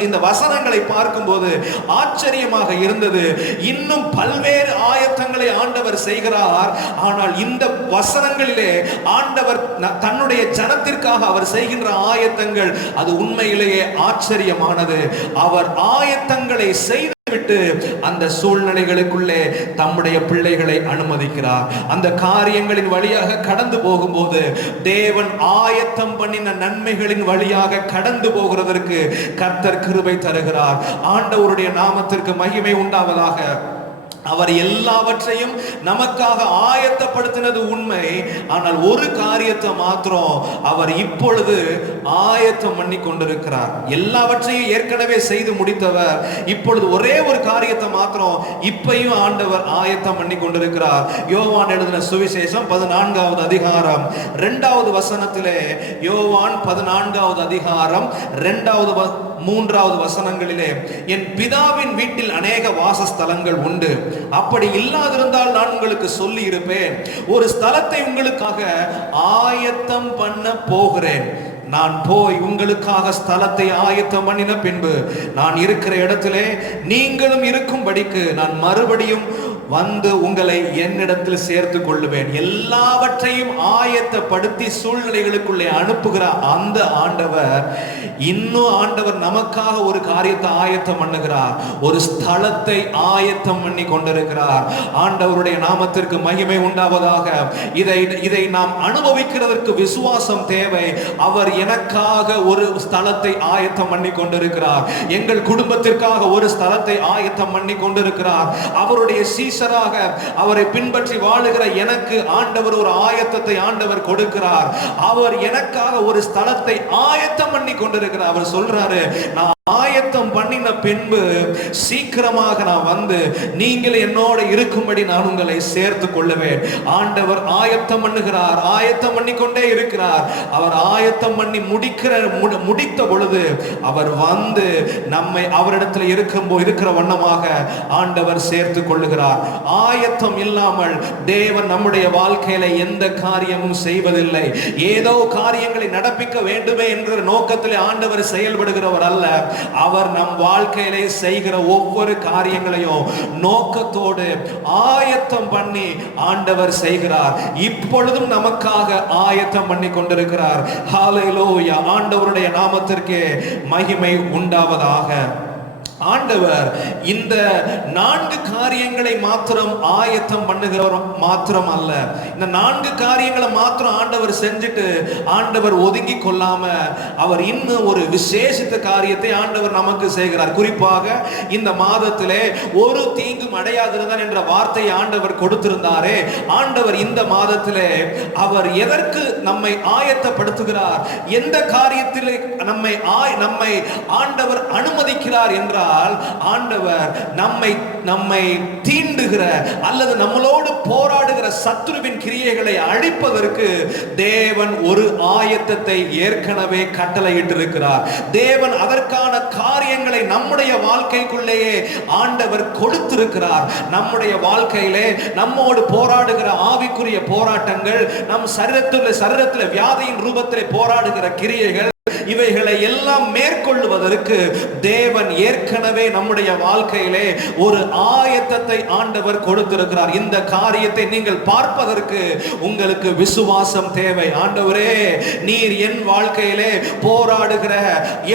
இந்த வசனங்களை பார்க்கும்போது ஆச்சரியமாக இருந்தது. இன்னும் பல்வேறு ஆயத்தங்களை ஆண்டவர் செய்கிறார். ஆனால் இந்த வசனங்களிலே ஆண்டவர் தன்னுடைய ஜனத்திற்காக அவர் செய்கின்ற ஆயத்தங்கள் அது உண்மையிலேயே ஆச்சரியமானது. அவர் ஆயத்தங்களை செய்து விட்டு அந்த சூழ்நிலைகளுக்குள்ளே தம்முடைய பிள்ளைகளை அனுமதிக்கிறார். அந்த காரியங்களின் வழியாக கடந்து போகும்போது தேவன் ஆயத்தம் பண்ணின நன்மைகளின் வழியாக கடந்து போகிறதற்கு கர்த்தர் கிருபை தருகிறார். ஆண்டவருடைய நாமத்திற்கு மகிமை உண்டாவதாக. அவர் எல்லாவற்றையும் நமக்காக ஆயத்தப்படுத்தினது உண்மை. ஆனால் ஒரு காரியத்தை மாத்திரம் அவர் இப்பொழுது ஆயத்தம் பண்ணி கொண்டிருக்கிறார். எல்லாவற்றையும் ஏற்கனவே செய்து முடித்தவர் இப்பொழுது ஒரே ஒரு காரியத்தை மாத்திரம் இப்பையும் ஆண்டவர் ஆயத்தம் பண்ணி கொண்டிருக்கிறார். யோவான் எழுதின சுவிசேஷம் 14வது அதிகாரம் 2வது வசனத்திலே, யோவான் 14வது அதிகாரம் 2வது 3வது வசனங்களிலே, என் பிதாவின் வீட்டில் அநேக வாசஸ்தலங்கள் உண்டு, அப்படி இல்லாதிருந்தால் நான் உங்களுக்கு சொல்லி இருப்பேன். ஒரு ஸ்தலத்தை உங்களுக்காக ஆயத்தம் பண்ண போகிறேன். நான் போய் உங்களுக்காக ஸ்தலத்தை ஆயத்தம் பண்ணின பின்பு நான் இருக்கிற இடத்திலே நீங்களும் இருக்கும்படிக்கு நான் மறுபடியும் வந்து உங்களை என்னிடத்தில் சேர்த்து கொள்ளுவேன். எல்லாவற்றையும் ஆயத்தப்படுத்தி சூழ்நிலைகளுக்குள்ளே அனுப்புகிற அந்த ஆண்டவர் இன்னும் ஆண்டவர் நமக்காக ஒரு காரியத்தை ஆயத்தம் பண்ணுகிறார். ஒரு ஸ்தலத்தை ஆயத்தம் பண்ணி கொண்டிருக்கிறார். ஆண்டவருடைய நாமத்திற்கு மகிமை உண்டாவதாக. இதை நாம் அனுபவிக்கிறதற்கு விசுவாசம் தேவை. அவர் எனக்காக ஒரு ஸ்தலத்தை ஆயத்தம் பண்ணி கொண்டிருக்கிறார். எங்கள் குடும்பத்திற்காக ஒரு ஸ்தலத்தை ஆயத்தம் பண்ணி கொண்டிருக்கிறார். அவருடைய சீஷராக அவரை பின்பற்றி வாழுகிற எனக்கு ஆண்டவர் ஒரு ஆயத்தத்தை ஆண்டவர் கொடுக்கிறார். அவர் எனக்காக ஒரு ஸ்தலத்தை ஆயத்தம் பண்ணி கொண்டிருக்கிறார். அவர் சொல்றாரு, நான் ஆயத்தம் பண்ணின பின்பு சீக்கிரமாக நான் வந்து நீங்கள் என்னோட இருக்கும்படி நான் உங்களை சேர்த்து கொள்ளுவேன். ஆண்டவர் ஆயத்தம் பண்ணுகிறார், ஆயத்தம் பண்ணி கொண்டே இருக்கிறார். அவர் ஆயத்தம் பண்ணி முடித்த பொழுது அவர் வந்து நம்மை அவரிடத்தில் இருக்கிற வண்ணமாக ஆண்டவர் சேர்த்து கொள்ளுகிறார். ஆயத்தம் இல்லாமல் தேவன் நம்முடைய வாழ்க்கையில எந்த காரியமும் செய்வதில்லை. ஏதோ காரியங்களை நடப்பிக்க வேண்டுமே என்கிற நோக்கத்தில் ஆண்டவர் செயல்படுகிறவர் அல்ல. அவர் நம் வாழ்க்கையிலே செய்கிற ஒவ்வொரு காரியங்களையும் நோக்கத்தோடு ஆயத்தம் பண்ணி ஆண்டவர் செய்கிறார். இப்பொழுதும் நமக்காக ஆயத்தம் பண்ணி கொண்டிருக்கிறார். ஹல்லேலூயா! ஆண்டவருடைய நாமத்திற்கு மகிமை உண்டாவதாக. ஆண்டவர் இந்த 4 காரியங்களை மாத்திரம் ஆயத்தம் பண்ணுகிறவர் மாத்திரம் அல்ல. இந்த 4 காரியங்களை மாத்திரம் ஆண்டவர் செஞ்சுட்டு ஆண்டவர் ஒதுங்கி கொள்ளாம அவர் இன்னும் ஒரு விசேஷித்த காரியத்தை ஆண்டவர் நமக்கு செய்கிறார். குறிப்பாக இந்த மாதத்திலே ஒரு தீங்கும் அடையாதிருந்தான் என்ற வார்த்தையை ஆண்டவர் கொடுத்திருந்தாரே, ஆண்டவர் இந்த மாதத்திலே அவர் எதற்கு நம்மை ஆயத்தப்படுத்துகிறார், எந்த காரியத்திலே நம்மை ஆண்டவர் அனுமதி அனுமதிக்கிறார் என்றால் ஆண்டவர் நம்மை தீண்டுகிற அல்லது நம்மளோடு போராடுகிற சத்துருவின் கிரியைகளை அழிப்பதற்கு தேவன் ஒரு ஆயத்தத்தை ஏற்கனவே கட்டளையிட்டிருக்கிறார். தேவன் அதற்கான காரியங்களை நம்முடைய வாழ்க்கைக்குள்ளேயே ஆண்டவர் கொடுத்திருக்கிறார். நம்முடைய வாழ்க்கையிலே நம்மோடு போராடுகிற ஆவிக்குரிய போராட்டங்கள், நம் சரீரத்தில் வியாதியின் ரூபத்திலே போராடுகிற கிரியைகள், இவைகளை எல்லாம் மேற்கொள்வதற்கு தேவன் ஏற்கனவே நம்முடைய வாழ்க்கையிலே ஒரு ஆயத்தத்தை ஆண்டவர் கொடுத்திருக்கிறார். இந்த காரியத்தை நீங்கள் பார்ப்பதற்கு உங்களுக்கு விசுவாசம் தேவை. ஆண்டவரே, நீர் என் வாழ்க்கையிலே போராடுகிற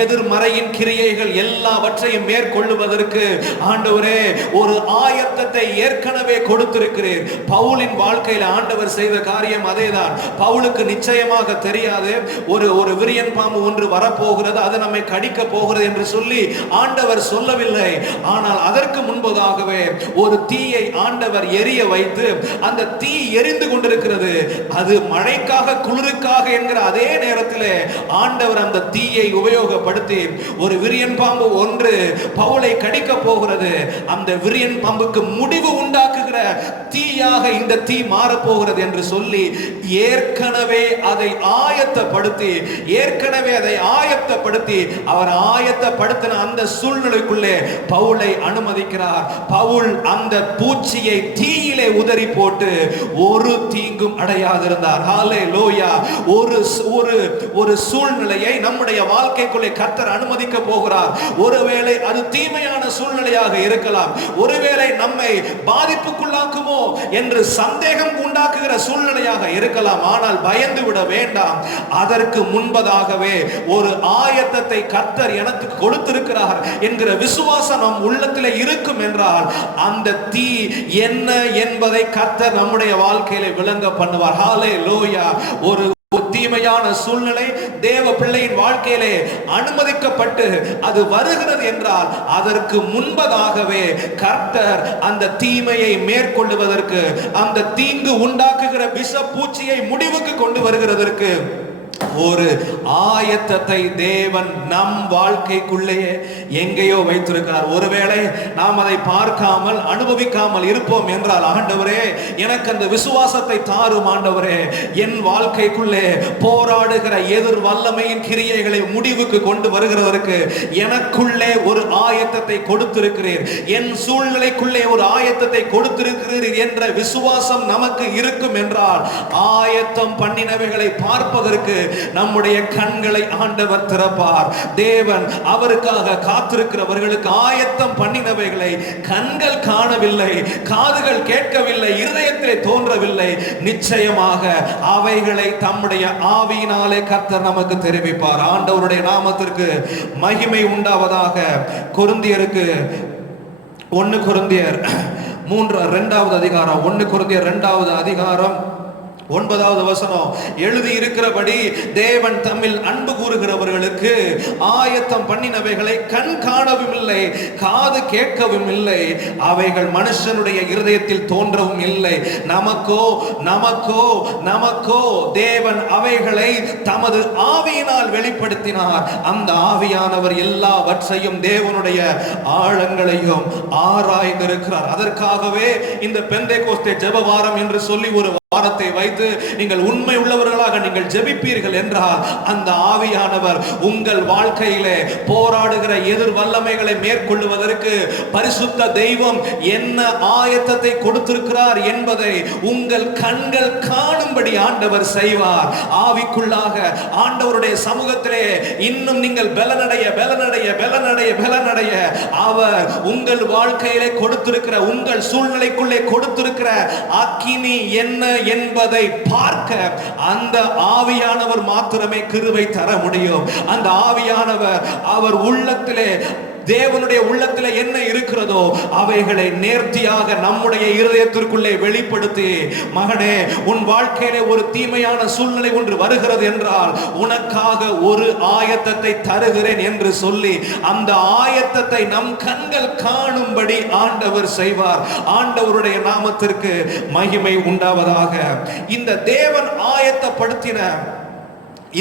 எதிர்மறையின் கிரியைகள் எல்லாவற்றையும் மேற்கொள்வதற்கு ஆண்டவரே ஒரு ஆயத்தத்தை ஏற்கனவே கொடுத்திருக்கிறீர். பவுலின் வாழ்க்கையில் ஆண்டவர் செய்த காரியம் அதேதான். பவுலுக்கு நிச்சயமாக தெரியாது ஒரு விரியன் பாம்பு ஒன்று வரப்போகிறது, அது நம்மை கடிக்க போகிறது என்று சொல்லி ஆண்டவர் சொல்லவில்லை. ஆனால் அதற்கு முன்பதாகவே ஒரு தீயை ஆண்டவர் எரிய வைத்து அந்த தீ எரிந்து கொண்டிருக்கிறது. அது மழைக்காக குளிருக்காக என்கிற அதே நேரத்தில் ஆண்டவர் அந்த தீயை உபயோகப்படுத்தி ஒரு விரியன் பாம்பு ஒன்று பவுலை கடிக்க போகிறது. அந்த விரியன் பாம்புக்கு முடிவு உண்டாக்குகிற தீயாக இந்த தீ மாறப்போகிறது என்று சொல்லி ஏற்கனவே அதை ஆயத்தப்படுத்தி அவர் ஆயத்தப்படுத்தின அந்த சூழ்நிலைக்குள்ளே பவுலை அனுமதிக்கிறார். பவுல் அந்த பூச்சியை தீயிலே உதறி போட்டு ஒரு தீங்கும் அடையாதிருந்தார். ஹல்லேலூயா. ஒரு சூழ்நிலையை நம்முடைய வாழ்க்கைக்குள்ளே கர்த்தர் அனுமதிக்க போகிறார். ஒருவேளை அது தீமையான சூழ்நிலையாக இருக்கலாம், ஒருவேளை நம்மை பாதிப்புக்குள்ளாக்குமோ என்று சந்தேகம் உண்டாக்குகிற சூழ்நிலையாக இருக்கலாம். ஆனால் பயந்து விட வேண்டாம். அதற்கு முன்பதாகவே ஒரு ஆயத்தத்தை கர்த்தர் எனக்கு கொடுத்திருக்கிறார் என்கிற விசுவாசம் நம் உள்ளத்திலே இருக்கும் என்றால் அந்த தீ என்ன என்பதை கர்த்தர் நம்முடைய வாழ்க்கையிலே விளங்க பண்ணுவார். ஹல்லேலூயா. ஒரு தீமையான சூழ்நிலை தேவ பிள்ளையின் வாழ்க்கையிலே அனுமதிக்கப்பட்டு அது வருகிறது என்றால் அதற்கு முன்பதாகவே கர்த்தர் அந்த தீமையை மேற்கொள்வதற்கு, அந்த தீங்கு உண்டாக்குகிற விஷ பூச்சியை முடிவுக்கு கொண்டு வருகிறதற்கு ஒரு ஆயத்தத்தை தேவன் நம் வாழ்க்கைக்குள்ளேயே எங்கேயோ வைத்திருக்கிறார். ஒருவேளை நாம் அதை பார்க்காமல் அனுபவிக்காமல் இருப்போம் என்றால், ஆண்டவரே எனக்கு அந்த விசுவாசத்தை தாரும். ஆண்டவரே, என் வாழ்க்கைக்குள்ளே போராடுகிற எதிர் வல்லமையின் கிரியைகளை முடிவுக்கு கொண்டு வருகிறதற்கு எனக்குள்ளே ஒரு ஆயத்தத்தை கொடுத்திருக்கிறீர், என் சூழ்நிலைக்குள்ளே ஒரு ஆயத்தத்தை கொடுத்திருக்கிறீர் என்ற விசுவாசம் நமக்கு இருக்கும் என்றால் ஆயத்தம் பண்ணினவைகளை பார்ப்பதற்கு நம்முடைய கண்களை ஆண்டவர் திறப்பார். தேவன் அவருக்காக காத்திருக்கிறவர்களுக்கு ஆயத்தம் பண்ணினவைகளை கண்கள் காணவில்லை, காதுகள் கேட்கவில்லை, இருதயத்திலே தோன்றவில்லை, நிச்சயமாக அவைகளை தம்முடைய ஆவியினாலே கர்த்தர் நமக்கு தெரிவிப்பார். ஆண்டவருடைய நாமத்திற்கு மகிமை உண்டாவதாக. கொரிந்தியருக்கு 1 கொரிந்தியர் 2வது அதிகாரம் 1 கொரிந்தியர் 2வது அதிகாரம் 9வது வசனம், எழுதி இருக்கிறபடி தேவன் தம்மில் அன்பு கூறுகிறவர்களுக்கு ஆயத்தம் பண்ணினவைகளை கண் காணவும் இல்லை, காது கேட்கவும் இல்லை, அவைகள் மனுஷனுடைய இருதயத்தில் தோன்றவும் இல்லை. நமக்கோ தேவன் அவைகளை தமது ஆவியினால் வெளிப்படுத்தினார். அந்த ஆவியானவர் எல்லாவற்றையும் தேவனுடைய ஆழங்களையும் ஆராய்ந்திருக்கிறார். அதற்காகவே இந்த பெந்தேகோஸ்தே ஜெப வாரம் என்று சொல்லி ஒரு வாரத்தை வைத்து நீங்கள் உண்மை உள்ளவர்களாக நீங்கள் ஜெபிப்பீர்கள் என்றால் அந்த ஆவியானவர் உங்கள் வாழ்க்கையிலே போராடுகிற எதிர் வல்லமைகளை மேற்கொள்வதற்கு பரிசுத்த தெய்வம் என்ன ஆயத்தத்தை கொடுத்திருக்கிறார் என்பதை உங்கள் கண்கள் காணும்படி ஆண்டவர் செய்வார். ஆவிக்குள்ளாக ஆண்டவருடைய சமூகத்திலே இன்னும் நீங்கள் பலனடைய அவர் உங்கள் வாழ்க்கையிலே கொடுத்திருக்கிற, உங்கள் சூழ்நிலைக்குள்ளே கொடுத்திருக்கிற அக்கினி என்ன என்பதை பார்க்க அந்த ஆவியானவர் மாத்திரமே கிருபை தர முடியும். அந்த ஆவியானவர் அவர் உள்ளத்திலே, தேவனுடைய உள்ளத்திலே என்ன இருக்கிறதோ அவைகளை நேர்த்தியாக நம்முடைய இருதயத்திற்குள்ளே வெளிப்படுத்தி, மகனே உன் வாழ்க்கையிலே ஒரு தீமையான சூழ்நிலை ஒன்று வருகிறது என்றால் உனக்காக ஒரு ஆயத்தத்தை தருகிறேன் என்று சொல்லி அந்த ஆயத்தத்தை நம் கண்கள் காணும்படி ஆண்டவர் செய்வார். ஆண்டவருடைய நாமத்திற்கு மகிமை உண்டாவதாக. இந்த தேவன் ஆயத்தப்படுத்தின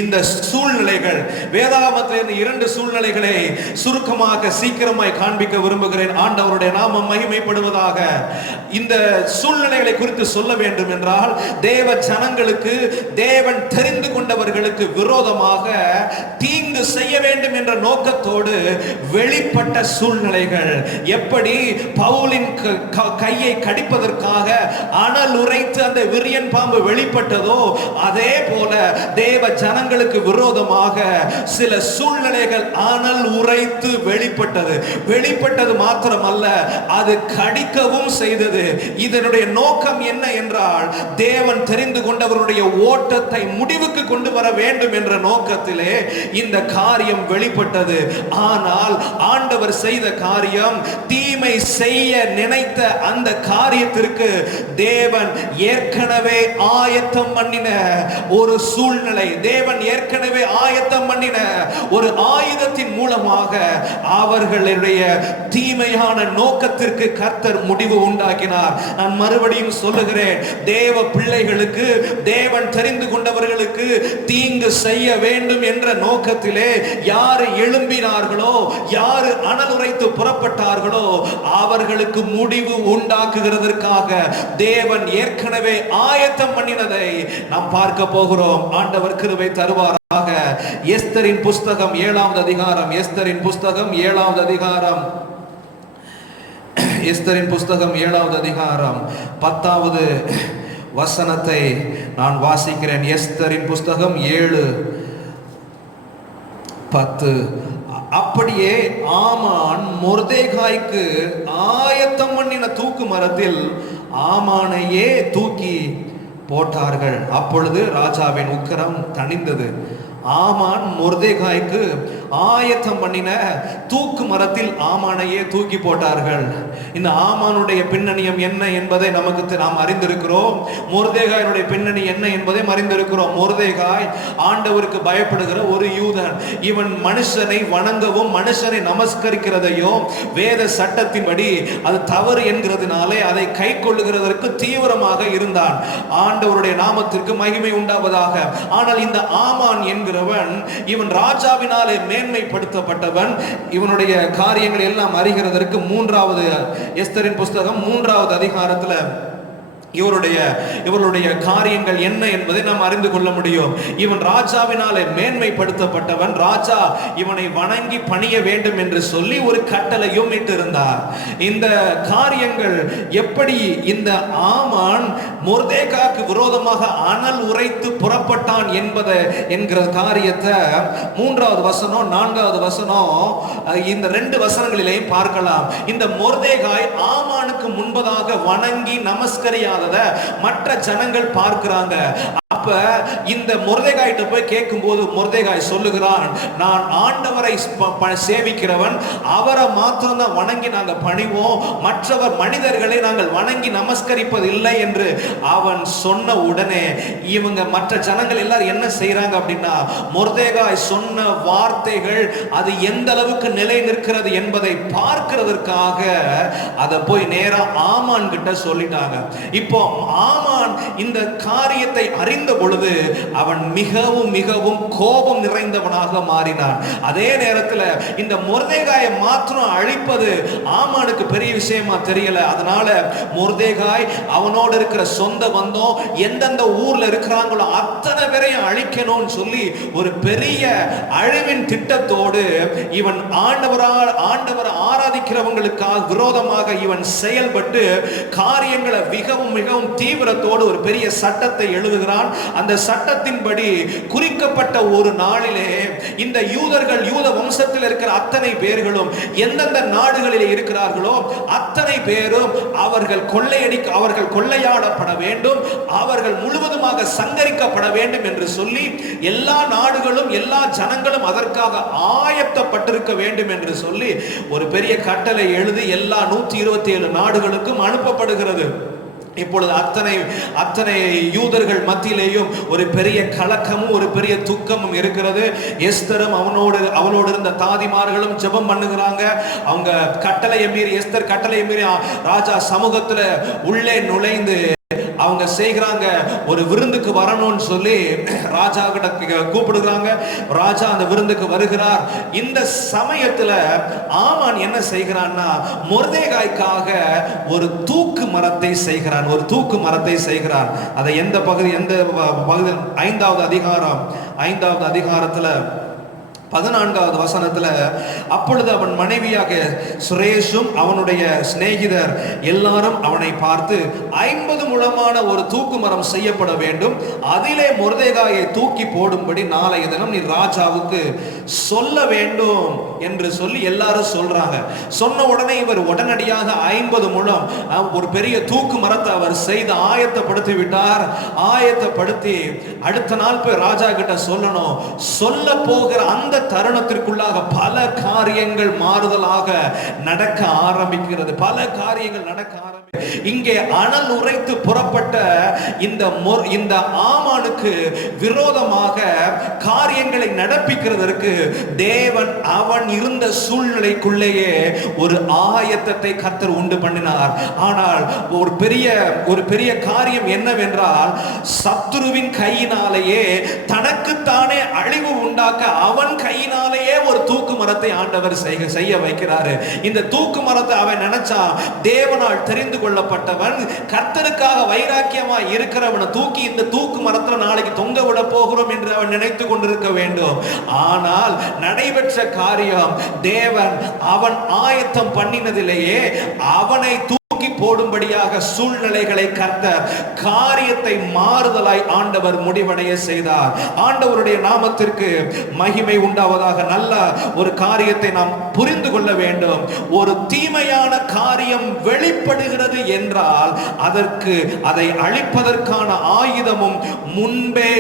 இந்த சூழ்நிலைகள் வேதாகமத்திலிருந்து 2 சூழ்நிலைகளை சுருக்கமாக சீக்கிரமாய் காண்பிக்க விரும்புகிறேன். ஆண்டவருடைய நாமம் மகிமைப்படுவதாக. இந்த சூழ்நிலைகளை குறித்து சொல்ல வேண்டும் என்றால், தேவ ஜனங்களுக்கு, தேவன் தெரிந்து கொண்டவர்களுக்கு விரோதமாக தீங்கு செய்ய வேண்டும் என்ற நோக்கத்தோடு வெளிப்பட்ட சூழ்நிலைகள். எப்படி பவுலின் கையை கடிப்பதற்காக அனல் உரைத்து அந்த விரியன் பாம்பு வெளிப்பட்டதோ, அதே போல தேவ ஜனங்களுக்கு விரோதமாக சில சூழ்நிலைகள் அனல் உரைத்து வெளிப்பட்டது மாத்திரமல்ல, அது கடிக்கவும் செய்தது. இதனுடைய நோக்கம் என்ன என்றால், தேவன் தெரிந்து கொண்டவருடைய ஓட்டத்தை முடிவுக்கு கொண்டு வர வேண்டும் என்ற நோக்கத்திலே இந்த காரியம் வெளிப்பட்டது. ஆனால் ஆண்டவர் செய்த காரியம், தீமை செய்ய நினைத்த அந்த காரியத்திற்கு தேவன் ஏற்கனவே ஆயத்தம் பண்ணின ஒரு சூழ்நிலை, தேவன் ஏற்கனவே ஆயத்தம் பண்ணின ஒரு ஆயுதத்தின் மூலமாக அவர்களுடைய தீமையான நோக்கத்திற்கு கர்த்தர் முடிவு உண்டாக்கினார். நான் மறுபடியும் சொல்லுகிறேன், தேவ பிள்ளைகளுக்கு, தேவன் தெரிந்து கொண்டவர்களுக்கு தீங்கு செய்ய வேண்டும் என்ற நோக்கத்திலே யாரு எழும்பினார்களோ, யாரு அனல் உரைத்து புறப்பட்டார்களோ, அவர்களுக்கு முடிவு உண்டாக்குகிறதற்காக தேவன் ஏற்கனவே ஆயத்தம் பண்ணினதை நாம் பார்க்க போகிறோம். ஆண்டவர் கிருபை தருவாராக. எஸ்தரின் புஸ்தகம் 7வது அதிகாரம், எஸ்தரின் புஸ்தகம் 7வது அதிகாரம், எஸ்தரின் புஸ்தகம் 7வது அதிகாரம் 10வது வசனத்தை நான் வாசிக்கிறேன். எஸ்தரின் புஸ்தகம் 7:10. அப்படியே ஆமான் மொர்தெகாய்க்கு ஆயத்தம் பண்ணின தூக்கு மரத்தில் ஆமானையே தூக்கி போட்டார்கள். அப்பொழுது ராஜாவின் உக்கிரம் தணிந்தது. ஆமான் மொர்தெகாய்க்கு ஆயத்தம் பண்ணின தூக்கு மரத்தில் ஆமானையே தூக்கி போட்டார்கள். இந்த ஆமானுடைய பின்னணியம் என்ன என்பதை நாம் அறிந்திருக்கிறோம். மொர்தெகாயினுடைய பின்னணி என்ன என்பதை அறிந்திருக்கிறோம். மொர்தெகாய் ஆண்டவருக்கு பயப்படுகிற ஒரு யூதன். இவன் மனுஷனை வணங்கவும் மனுஷனை நமஸ்கரிக்கிறதையும் வேத சட்டத்தின்படி அது தவறு என்கிறதுனாலே அதை கை கொள்ளுகிறதற்கு தீவிரமாக இருந்தான். ஆண்டவருடைய நாமத்திற்கு மகிமை உண்டாவதாக. ஆனால் இந்த ஆமான் என்கிறவன், இவன் ராஜாவினாலே மேன்மைப்படுத்தப்பட்டவன். இவனுடைய காரியங்கள் எல்லாம் அறிகிறதற்கு 3வது எஸ்தரின் புஸ்தகம் 3வது அதிகாரத்துல இவருடைய காரியங்கள் என்ன என்பதை நாம் அறிந்து கொள்ள முடியும். இவன் ராஜாவினாலே மேன்மைப்படுத்தப்பட்டவன். ராஜா இவனை வணங்கி பணிய வேண்டும் என்று சொல்லி ஒரு கட்டளையும் இட்டிருந்தார். இந்த காரியங்கள் எப்படி இந்த ஆமான் மொர்தெகாய்க்கு விரோதமாக அனல் உரைத்து புறப்பட்டான் என்கிற காரியத்தை 3வது வசனம் 4வது வசனம் இந்த 2 வசனங்களிலேயும் பார்க்கலாம். இந்த மொர்தெகாய் ஆமானுக்கு முன்பதாக வணங்கி நமஸ்கரியாத மற்ற ஜனங்கள் பார்க்கிறாங்க. அப்ப இந்த மொர்தெகாய்ட்ட போய் கேட்கும்போது மொர்தெகாய் சொல்லுகிறான், நான் ஆண்டவரை சேவிக்கிறவன், அவரை மாத்திரம் தான் வணங்கி நாங்கள் பணிவோம், மற்றவர் மனிதர்களை நாங்கள் வணங்கி நமஸ்கரிப்பது இல்லை என்று அவன் சொன்ன உடனே இவங்க மற்ற ஜனங்கள் எல்லாரும் என்ன செய்யறாங்க அப்படின்னா, மொர்தெகாய் சொன்ன வார்த்தைகள் அது எந்த அளவுக்கு நிலை நிற்கிறது என்பதை பார்க்கிறதற்காக அதை போய் நேரா ஆமான் கிட்ட சொல்லிட்டாங்க. இப்போ ஆமான் இந்த காரியத்தை அறிந்த பொழுது அவன் மிகவும் மிகவும் கோபம் நிறைந்தவனாக மாறினான். அதே நேரத்தில் இந்த மொர்தெகாயை மாத்திரம் அழிப்பது ஆமானுக்கு பெரிய விஷயமா தெரியல. அதனால மொர்தெகாய் அவனோடு இருக்கிற சொந்த பந்தம் எந்தெந்த ஊர்ல இருக்கிறாங்களோ அத்தனை பேரையும் அழிக்கணும்னு சொல்லி ஒரு பெரிய அழிவின் திட்டத்தோடு இவன் ஆண்டவரை ஆராதிக்கிறவங்களுக்காக விரோதமாக இவன் செயல்பட்டு காரியங்களை மிகவும் மிகவும் தீவிரத்தோடு ஒரு பெரிய சட்டத்தை எழுதுகிறான். அந்த சட்டத்தின்படி குறிக்கப்பட்ட ஒரு நாளிலே இந்த யூதர்கள், யூத வம்சத்தில் இருக்கிற அத்தனை பேர்களும் எந்தெந்த நாடுகளிலே இருக்கிறார்களோ அத்தனை பேரும் அவர்கள் கொள்ளையாடப்பட வேண்டும், அவர்கள் முழுவதுமாக சங்கரிக்கப்பட வேண்டும் என்று சொல்லி எல்லா நாடுகளும் எல்லா ஜனங்களும் அதற்காக ஆயத்தப்பட்டிருக்க வேண்டும் என்று சொல்லி ஒரு பெரிய கட்டளை எழுதி எல்லா 127 நாடுகளுக்கும் அனுப்பப்படுகிறது. இப்பொழுது அத்தனை யூதர்கள் மத்தியிலேயும் ஒரு பெரிய கலக்கமும் ஒரு பெரிய துக்கமும் இருக்கிறது. எஸ்தரும் அவளோடு இருந்த தாதிமார்களும் ஜெபம் பண்ணுகிறாங்க. அவங்க கட்டளையை மீறி, எஸ்தர் கட்டளையை மீறி ராஜா சமூகத்துல உள்ளே நுழைந்து அவங்க செய்கிறாங்க, ஒரு விருந்துக்கு வரணும்னு சொல்லி ராஜா கிட்ட கூப்பிடுறாங்க. ராஜா அந்த விருந்துக்கு வருகிறார். இந்த சமயத்துல ஆமான் என்ன செய்கிறான்னா, மொர்தெகாய்க்காக ஒரு தூக்கு மரத்தை செய்கிறான். ஒரு தூக்கு மரத்தை செய்கிறான். அதை எந்த பகுதி 5வது அதிகாரத்துல 14வது வசனத்துல, அப்பொழுது அவன் மனைவியாக சுரேஷும் அவனுடைய சிநேகிதர் எல்லாரும் அவனை பார்த்து, 50 முழமான ஒரு தூக்கு மரம் செய்யப்பட வேண்டும், அதிலே மொர்தெகாயை தூக்கி போடும்படி நாளைய தினம் நீ ராஜாவுக்கு சொல்ல வேண்டும் என்று சொல்லி எல்லாரும் சொல்றாங்க. சொன்ன உடனே இவர் உடனடியாக 50 முழம் ஒரு பெரிய தூக்கு மரத்தை அவர் செய்து ஆயத்தப்படுத்தி விட்டார். ஆயத்தப்படுத்தி அடுத்த நாள் போய் ராஜா கிட்ட சொல்லணும். சொல்ல போகிற அந்த தருணத்திற்குள்ளாக பல காரியங்கள் மாறுதலாக நடக்க ஆரம்பிக்கிறது. பல காரியங்கள் நடக்க ஆரம்பிக்கிறது. இங்கே அனல் உரைத்து புறப்பட்ட இந்த ஆமானுக்கு விரோதமாக காரியங்களை நடப்பிக்கிறதற்கு தேவன் அவன் இருந்த சூழ்நிலைக்குள்ளேயே ஒரு ஆயத்தத்தை கர்த்தர் உண்டு பண்ணினார். ஆனால் ஒரு பெரிய காரியம் என்னவென்றால், சத்துருவின் கையினாலேயே தனக்குத்தானே அழிவு உண்டாக்க அவன் கையினாலேயே ஒரு தூக்கு மரத்தை ஆண்டவர் செய்ய வைக்கிறாரு. இந்த தூக்கு மரத்தை அவன் நினைச்சா, தேவனால் தெரிந்து கொள்ளப்பட்டவன், கர்த்தருக்காக வைராக்கியமா இருக்கிறவனை தூக்கி இந்த தூக்கு மரத்துல நாளைக்கு தொங்க விட போகிறோம் என்று அவன் நினைத்து கொண்டிருக்க வேண்டும். ஆனால் நடைபெற்ற காரியம், தேவன் அவன் ஆயத்தம் பண்ணினதிலேயே அவனை போடும்படியாக சூழ்நிலைகளை கர்த்தர் காரியத்தை மாறுதலாய் ஆண்டவர் முடிவடைய செய்தார். ஆண்டவருடைய நாமத்திற்கு மகிமை உண்டாவதாக. நல்ல ஒரு காரியத்தை நாம் புரிந்து கொள்ள வேண்டும். ஒரு தீமையான காரியம் வெளிப்படுகிறது என்றால் அதற்கு அதை அழிப்பதற்கான ஆயுதமும் முன்பே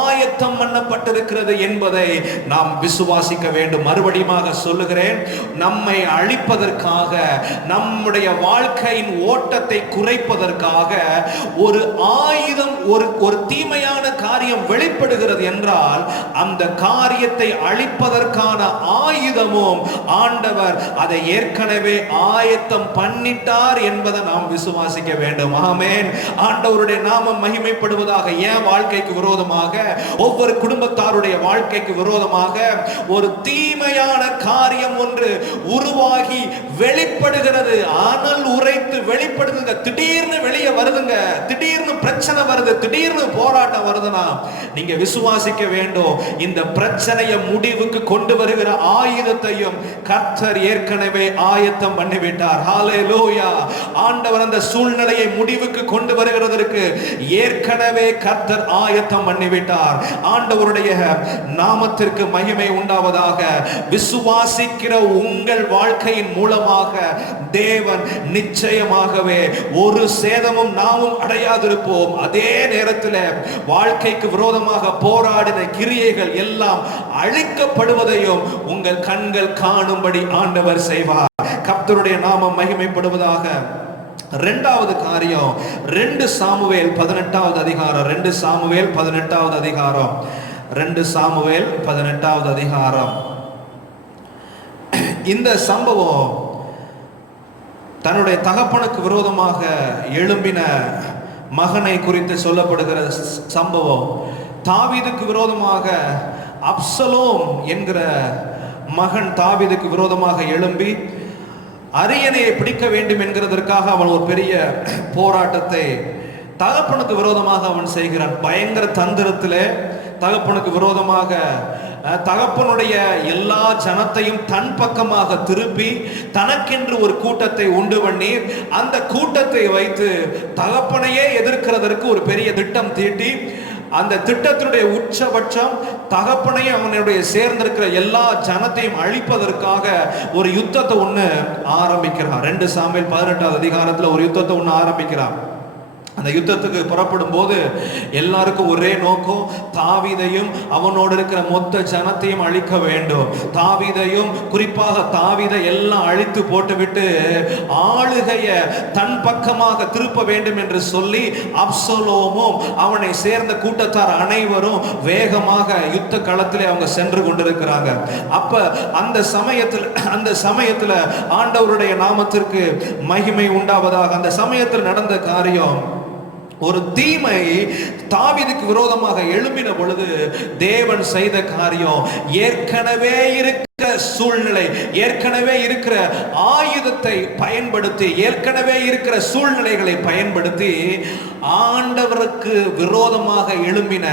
ஆயத்தம் பண்ணப்பட்டிருக்கிறது என்பதை நாம் விசுவாசிக்க வேண்டும். மறுபடியும் சொல்லுகிறேன், நம்மை அழிப்பதற்காக, நம்முடைய வாழ்க்கையின் ஓட்டத்தை குறைப்பதற்காக ஒரு ஆயுதம், ஒரு தீமையான காரியம் வெளிப்படுகிறது என்றால் அந்த காரியத்தை அழிப்பதற்கான ஆயுதமும் ஆண்டவர் அதை ஏற்கனவே ஆயத்தம் பண்ணிட்டார் என்பதை நாம் விசுவாசிக்க வேண்டும். ஆமென். ஆண்டவருடைய நாமம் மகிமைப்படுவதாக. என் வாழ்க்கைக்கு விரோதமாக, ஒவ்வொரு குடும்பத்தாருடைய வாழ்க்கைக்கு விரோதமாக ஒரு தீமையான காரியம் ஒன்று உருவாகி வெளிப்படுகிறது. ஆனால் உரைத்து வெளிப்படுதுங்க. திடீர்னு வெளியே வருதுங்க. திடீர்னு பிரச்சனை வருது, திடீர்னு போராட்டம் வருதுன்னா நீங்க விசுவாசிக்க வேண்டும், இந்த பிரச்சனையை முடிவுக்கு கொண்டு வருகிற ஆயுதத்தையும் கர்த்தர் ஏற்கனவே ஆயத்தம் பண்ணிவிட்டார். ஹல்லேலூயா. ஆண்டவர் அந்த சூழ்நிலையை முடிவுக்கு கொண்டு வருகிறதற்கு ஏற்கனவே கர்த்தர் ஆயத்தம் பண்ணிவிட்டார். ஆண்டவருடைய நாமத்திற்கு மகிமை உண்டாவதாக. விசுவாசிக்கிற உங்கள் வாழ்க்கையின் மூலமாக தேவன் நிச்சயமாகவே ஒரு சேதமும் நாமும் அடையாதிருப்போம். அதே நேரத்தில் வாழ்க்கைக்கு விரோதமாக போராடின கிரியைகள் எல்லாம் அழிக்கப்படுவதையும் உங்கள் கண்கள் காணும்படி ஆண்டவர் செய்வார். கர்த்தருடைய நாமம் மகிமைப்படுவதாக. இரண்டாவது காரியம், 2 சாமுவேல் 18வது அதிகாரம். 2 சாமுவேல் 18வது அதிகாரம். 2 சாமுவேல் 18வது அதிகாரம். இந்த சம்பவம் தன்னுடைய தகப்பனுக்கு விரோதமாக எழும்பின மகனை குறித்து சொல்லப்படுகிற சம்பவம். தாவீதுக்கு விரோதமாக அப்சலோம் என்கிற மகன் தாவீதுக்கு விரோதமாக எழும்பி அரியணையை பிடிக்க வேண்டும் என்கிறதற்காக அவன் ஒரு பெரிய போராட்டத்தை தகப்பனுக்கு விரோதமாக அவன் செய்கிறான். பயங்கர தந்திரத்திலே தகப்பனுக்கு விரோதமாக தகப்பனுடைய எல்லா ஜனத்தையும் தன் பக்கமாக திருப்பி தனக்கென்று ஒரு கூட்டத்தை உண்டு பண்ணி அந்த கூட்டத்தை வைத்து தகப்பனையே எதிர்க்கிறதற்கு ஒரு பெரிய திட்டம் தீட்டி, அந்த திட்டத்தினுடைய உச்சபட்சம் தகப்பனையும் அவனுடைய சேர்ந்திருக்கிற எல்லா ஜனத்தையும் அழிப்பதற்காக ஒரு யுத்தத்தை ஒண்ணு ஆரம்பிக்கிறான். 2 சாமுவேல் 18வது அதிகாரத்துல ஒரு யுத்தத்தை ஒண்ணு ஆரம்பிக்கிறான். அந்த யுத்தத்துக்கு புறப்படும் போது எல்லாருக்கும் ஒரே நோக்கம், தாவீதையும் அவனோடு இருக்கிற மொத்த ஜனத்தையும் அழிக்க வேண்டும். தாவீதையும், குறிப்பாக தாவீதை எல்லாம் அழித்து போட்டுவிட்டு ஆளுகைய தன் பக்கமாக திருப்ப வேண்டும் என்று சொல்லி அப்சலோமும் அவனை சேர்ந்த கூட்டத்தார் அனைவரும் வேகமாக யுத்த களத்திலே அவங்க சென்று கொண்டிருக்கிறாங்க. அப்ப அந்த சமயத்துல ஆண்டவருடைய நாமத்திற்கு மகிமை உண்டாவதாக. அந்த சமயத்தில் நடந்த காரியம், ஒரு தீமை தாவீதுக்கு விரோதமாக எழும்பின பொழுது தேவன் செய்த காரியம், ஏற்கனவே இருக்கிற சூழ்நிலை, ஏற்கனவே இருக்கிற ஆயுதத்தை பயன்படுத்தி, ஏற்கனவே இருக்கிற சூழ்நிலைகளை பயன்படுத்தி ஆண்டவருக்கு விரோதமாக எழும்பின,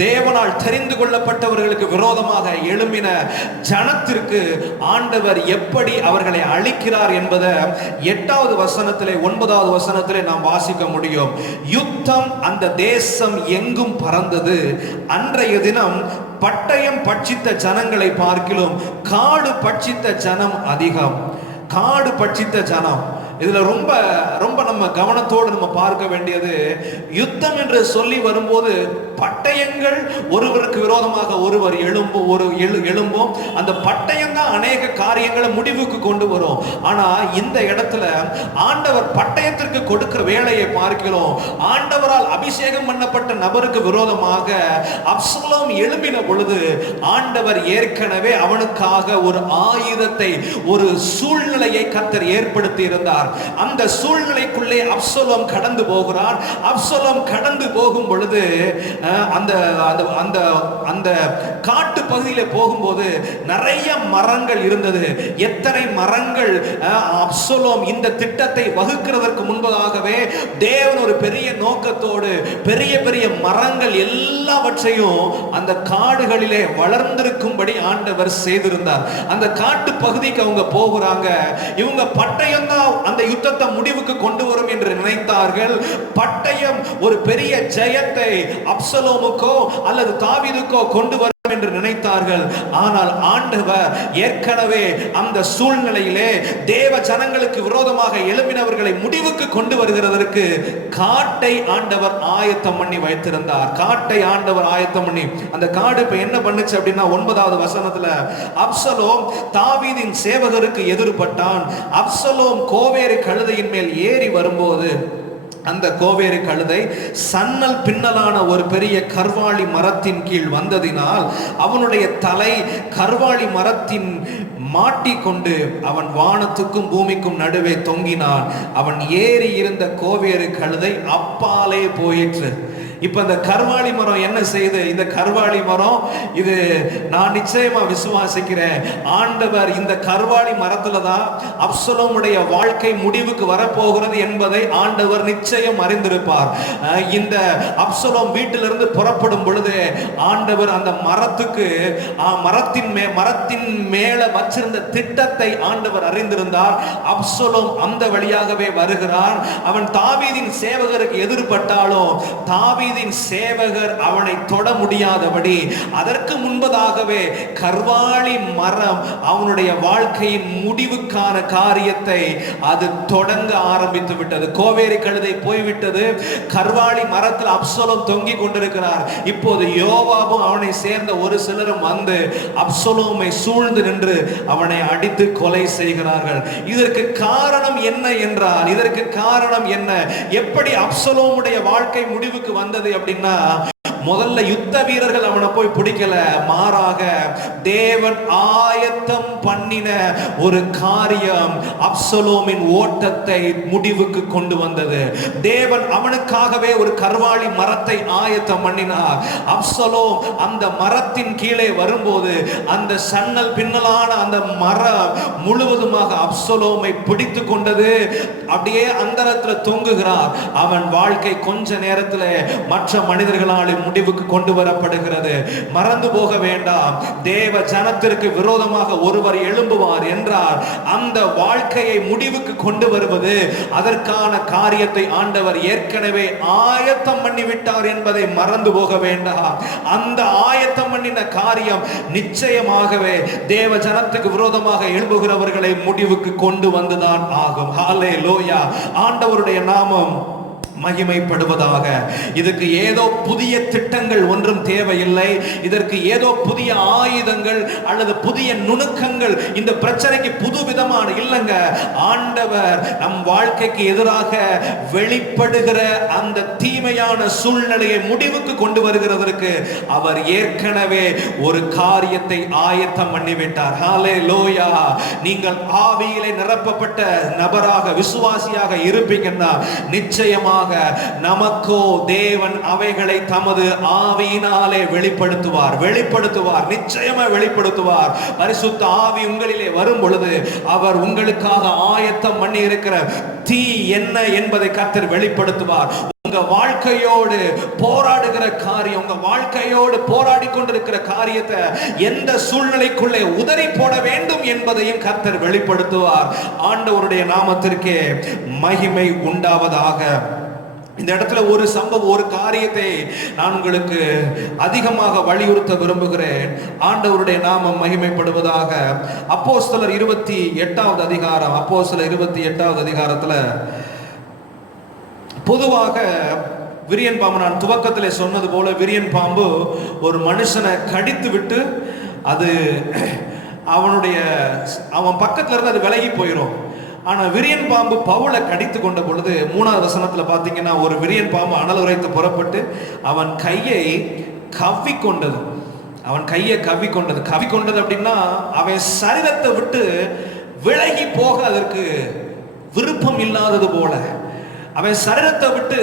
தேவனால் தெரிந்து கொள்ளப்பட்டவர்களுக்கு விரோதமாக எழும்பின ஜனத்திற்கு ஆண்டவர் எப்படி அவர்களை அழிக்கிறார் என்பதை 8வது வசனத்திலே 9வது வசனத்திலே நாம் வாசிக்க முடியும். யுத்தம் அந்த தேசம் எங்கும் பறந்தது. அன்றைய தினம் பட்டயம் பட்சித்த ஜனங்களை பார்க்கிலும் காடு பட்சித்த ஜனம் அதிகம். காடு பட்சித்த ஜனம், இதுல ரொம்ப ரொம்ப நம்ம கவனத்தோடு நம்ம பார்க்க வேண்டியது, யுத்தம் என்று சொல்லி வரும்போது பட்டயங்கள் ஒருவருக்கு விரோதமாக ஒருவர் எழும்போம். அந்த பட்டயம் தான் அநேக காரியங்களை முடிவுக்கு கொண்டு வரும். ஆனா இந்த இடத்துல ஆண்டவர் பட்டயத்திற்கு கொடுக்கிற வேலையை பார்க்கிறோம். ஆண்டவரால் அபிஷேகம் பண்ணப்பட்ட நபருக்கு விரோதமாக அப்சலோம் எழும்பின பொழுது ஆண்டவர் ஏற்கனவே அவனுக்காக ஒரு ஆயுதத்தை, ஒரு சூழ்நிலையை கர்த்தர் ஏற்படுத்தி இருந்தார். அந்த சூழ்நிலைக்குள்ளே அப்சலோம் கடந்து போகிறான். அப்சலோம் கடந்து போகும் பொழுது அந்த அந்த அந்த காட்டு பகுதியில போகும்போது நிறைய மரங்கள் இருந்தது. எத்தனை மரங்கள்! அப்சலோம் இந்த திட்டத்தை வகுக்கிறதற்கு முன்பதாகவே தேவன் ஒரு பெரிய நோக்கத்தோடு பெரிய பெரிய மரங்கள் எல்லாவற்றையும் அந்த காடுகளிலே வளர்ந்திருக்கும்படி ஆண்டவர் செய்திருந்தார். அந்த காட்டு பகுதிக்கு அவங்க போகிறாங்க. இவங்க பட்டயம் தான் அந்த யுத்தத்தை முடிவுக்கு கொண்டு வரும் என்று நினைத்தார்கள். பட்டயம் ஒரு பெரிய ஜெயத்தை அப்சலோமுக்கோ அல்லது தாவீதுக்கோ கொண்டு வரும் என்று நினைத்தார்கள். ஆனால் ஆண்டவர் ஏற்கனவே அந்த சூழ்நிலையிலே தேவ ஜனங்களுக்கு விரோதமாக எழும்பினவர்களை முடிவுக்கு கொண்டு வருகிறதற்கு காட்டை ஆண்டவர் ஆயத்தம் பண்ணி வைத்திருந்தார். காட்டை ஆண்டவர் ஆயத்தம் பண்ணி, அந்த காடு இப்ப என்ன பண்ணுச்சு அப்படின்னா 9வது வசனத்துல, அப்சலோம் தாவீதின் சேவகருக்கு எதிர்பட்டான். அப்சலோம் கோவேறு கழுதையின் மேல் ஏறி வரும்போது அந்த கோவேறு கழுதை சன்னல் பின்னலான ஒரு பெரிய கர்வாலி மரத்தின் கீழ் வந்ததினால் அவனுடைய தலை கர்வாலி மரத்தின் மாட்டிக்கொண்டு அவன் வானத்துக்கும் பூமிக்கும் நடுவே தொங்கினான். அவன் ஏறி இருந்த கோவேறு கழுதை அப்பாலே போயிற்று. இப்ப இந்த கர்வாலி மரம் என்ன செய்து? இந்த கர்வாலி மரம், இது நான் நிச்சயமா விசுவாசிக்கிறேன், ஆண்டவர் இந்த கர்வாலி மரத்துல தான் அப்சலோமுடைய வாழ்க்கை முடிவுக்கு வரப்போகிறது என்பதை ஆண்டவர் நிச்சயம் அறிந்திருப்பார். இந்த அப்சலோம் வீட்டிலிருந்து புறப்படும் பொழுது ஆண்டவர் அந்த மரத்துக்கு மரத்தின் மேல வச்சிருந்த திட்டத்தை ஆண்டவர் அறிந்திருந்தார். அப்சலோம் அந்த வழியாகவே வருகிறார். அவன் தாவீதின் சேவகருக்கு எதிர்பட்டாலும் தாவீதின் சேவகர் அவனை தொட முடியாதபடி அதற்கு முன்பதாகவே கர்வாலி மரம் அவனுடைய வாழ்க்கையின் முடிவுக்கான காரியத்தை அது தொடங்க ஆரம்பித்து விட்டது. கோவேறு கழுதை போய்விட்டது. கர்வாலி மரத்தில் அப்சலோம் தொங்கிக் கொண்டிருக்கிறார். இப்போது யோவாபும் அவனை சேர்ந்த ஒரு சிலரும் வந்து அப்சலோமை சூழ்ந்து நின்று அவனை அடித்து கொலை செய்கிறார்கள். இதற்கு காரணம் என்ன என்றால், இதற்கு காரணம் என்ன? எப்படி அப்சலோமுடைய வாழ்க்கை முடிவுக்கு வந்தது அப்படின்னா, முதல்ல யுத்த வீரர்கள் அவனை போய் பிடிக்கல, மாறாக தேவன் ஆயத்தம் பண்ணின ஒரு காரியம் அப்சலோமின் ஓட்டத்தை முடிவுக்கு கொண்டு வந்தது. தேவன் அவனுக்காகவே ஒரு கர்வாலி மரத்தை ஆயத்தம் பண்ணினார். அப்சலோம் அந்த மரத்தின் கீழே வரும்போது அந்த சன்னல் பின்னலான அந்த மரம் முழுவதுமாக அப்சலோமை பிடித்து கொண்டது. அப்படியே அந்தரத்தில் தொங்குகிறார். அவன் வாழ்க்கை கொஞ்ச நேரத்தில் மற்ற மனிதர்களால் முடிவுக்கு கொண்டு வரப்படுகிறது. மறந்து போக வேண்டாம், தேவ ஜனத்திற்கு விரோதமாக ஒருவர் எழும்புவார் என்றார். அந்த வாழ்க்கையை முடிவுக்கு கொண்டு வருவது, அதற்கான காரியத்தை ஆண்டவர் ஏற்கனவே ஆயத்தம் பண்ணிவிட்டார் என்பதை மறந்து போக வேண்டாம். அந்த ஆயத்தம் பண்ணின காரியம் நிச்சயமாகவே தேவ ஜனத்துக்கு விரோதமாக எழும்புகிறவர்களை முடிவுக்கு கொண்டு வந்துதான் ஆகும். ஹல்லேலூயா! ஆண்டவருடைய நாமம் மகிமைப்படுவதாக. இதுக்கு ஏதோ புதிய திட்டங்கள் ஒன்றும் தேவையில்லை. இதற்கு ஏதோ புதிய ஆயுதங்கள் அல்லது புதிய நுணுக்கங்கள் இந்த பிரச்சனைக்கு புது விதமான இல்லைங்க. ஆண்டவர் நம் வாழ்க்கைக்கு எதிராக வெளிப்படுகிற அந்த தீமையான சூழ்நிலையை முடிவுக்கு கொண்டு வருகிறதற்கு அவர் ஏற்கனவே ஒரு காரியத்தை ஆயத்தம் பண்ணிவிட்டார். ஹல்லேலூயா! நீங்கள் ஆவியிலே நிரப்பப்பட்ட நபராக, விசுவாசியாக இருப்பீங்கன்னா நிச்சயமாக நிச்சயமாக நமக்கோ தேவன் அவைகளை தமது ஆவியினாலே வெளிப்படுத்துவார், நிச்சயமா வெளிப்படுத்துவார். பரிசுத்த ஆவி உங்களிலே வரும் பொழுது அவர் உங்களுக்காக ஆயத்தம் பண்ணி இருக்கிற தீ என்ன என்பதை கர்த்தர் வெளிப்படுத்துவார். உங்க வாழ்க்கையோடு போராடுகிற காரியம், உங்க வாழ்க்கையோடு போராடி கொண்டிருக்கிற காரியத்தை எந்த சூழ்நிலைக்குள்ளே உதறி போட வேண்டும் என்பதையும் கர்த்தர் வெளிப்படுத்துவார். ஆண்டவருடைய நாமத்திற்கே மகிமை உண்டாவதாக. இந்த இடத்துல ஒரு சம்பவம், ஒரு காரியத்தை நான் உங்களுக்கு அதிகமாக வலியுறுத்த விரும்புகிறேன். ஆண்டவருடைய நாமம் மகிமைப்படுவதாக. அப்போஸ்தலர் 28வது அதிகாரம், அப்போஸ்தலர் 28வது அதிகாரத்துல பொதுவாக விரியன் பாம்பு, நான் துவக்கத்திலே சொன்னது போல விரியன் பாம்பு ஒரு மனுஷனை கடித்து விட்டு அது அவன் பக்கத்துல இருந்து அது விலகி போயிடும். ஆனா விரியன் பாம்பு பவுலை கடித்து கொண்ட பொழுது 3வது வசனத்துல பாத்தீங்கன்னா, ஒரு விரியன் பாம்பு அனல் உரைத்து புறப்பட்டு அவன் கையை கவ்விக்கொண்டது. கவ்விக்கொண்டது அப்படின்னா அவன் சரீரத்தை விட்டு விலகி போக அதற்கு விருப்பம் இல்லாதது போல, அவன் சரீரத்தை விட்டு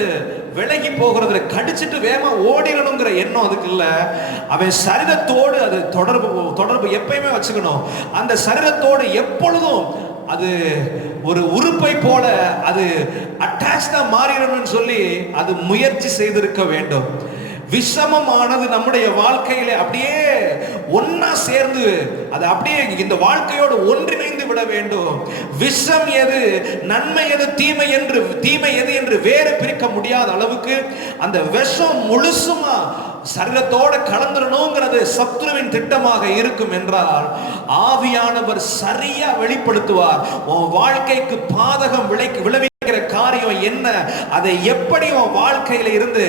விலகி போகிறதுல கடிச்சிட்டு வேகமா ஓடிடணுங்கிற எண்ணம் அதுக்கு இல்ல. அவன் சரீரத்தோடு அது தொடர்பு எப்பயுமே வச்சுக்கணும். அந்த சரீரத்தோடு எப்பொழுதும் அது ஒரு உறுப்பை போல அது அட்டாச்டா மாறிடணும்னு சொல்லி அது முயற்சி செய்திருக்க வேண்டும். விஷமமானது நம்முடைய வாழ்க்கையில அப்படியே ஒன்னா சேர்ந்து அது அப்படியே இந்த வாழ்க்கையோடு ஒன்றிணைந்து விட வேண்டும். விஷம் எது, நன்மை எது, தீமை எது என்று வேறு பிரிக்க முடியாத அளவுக்கு அந்த விஷம் முழுசுமா சரீரத்தோட கலந்துடணுங்கிறது சத்துருவின் திட்டமாக இருக்கும் என்றால், ஆவியானவர் சரியா வெளிப்படுத்துவார். உன் வாழ்க்கைக்கு பாதகம் விளைவிக்கிற காரியம் என்ன, அதை எப்படி உன் வாழ்க்கையில இருந்து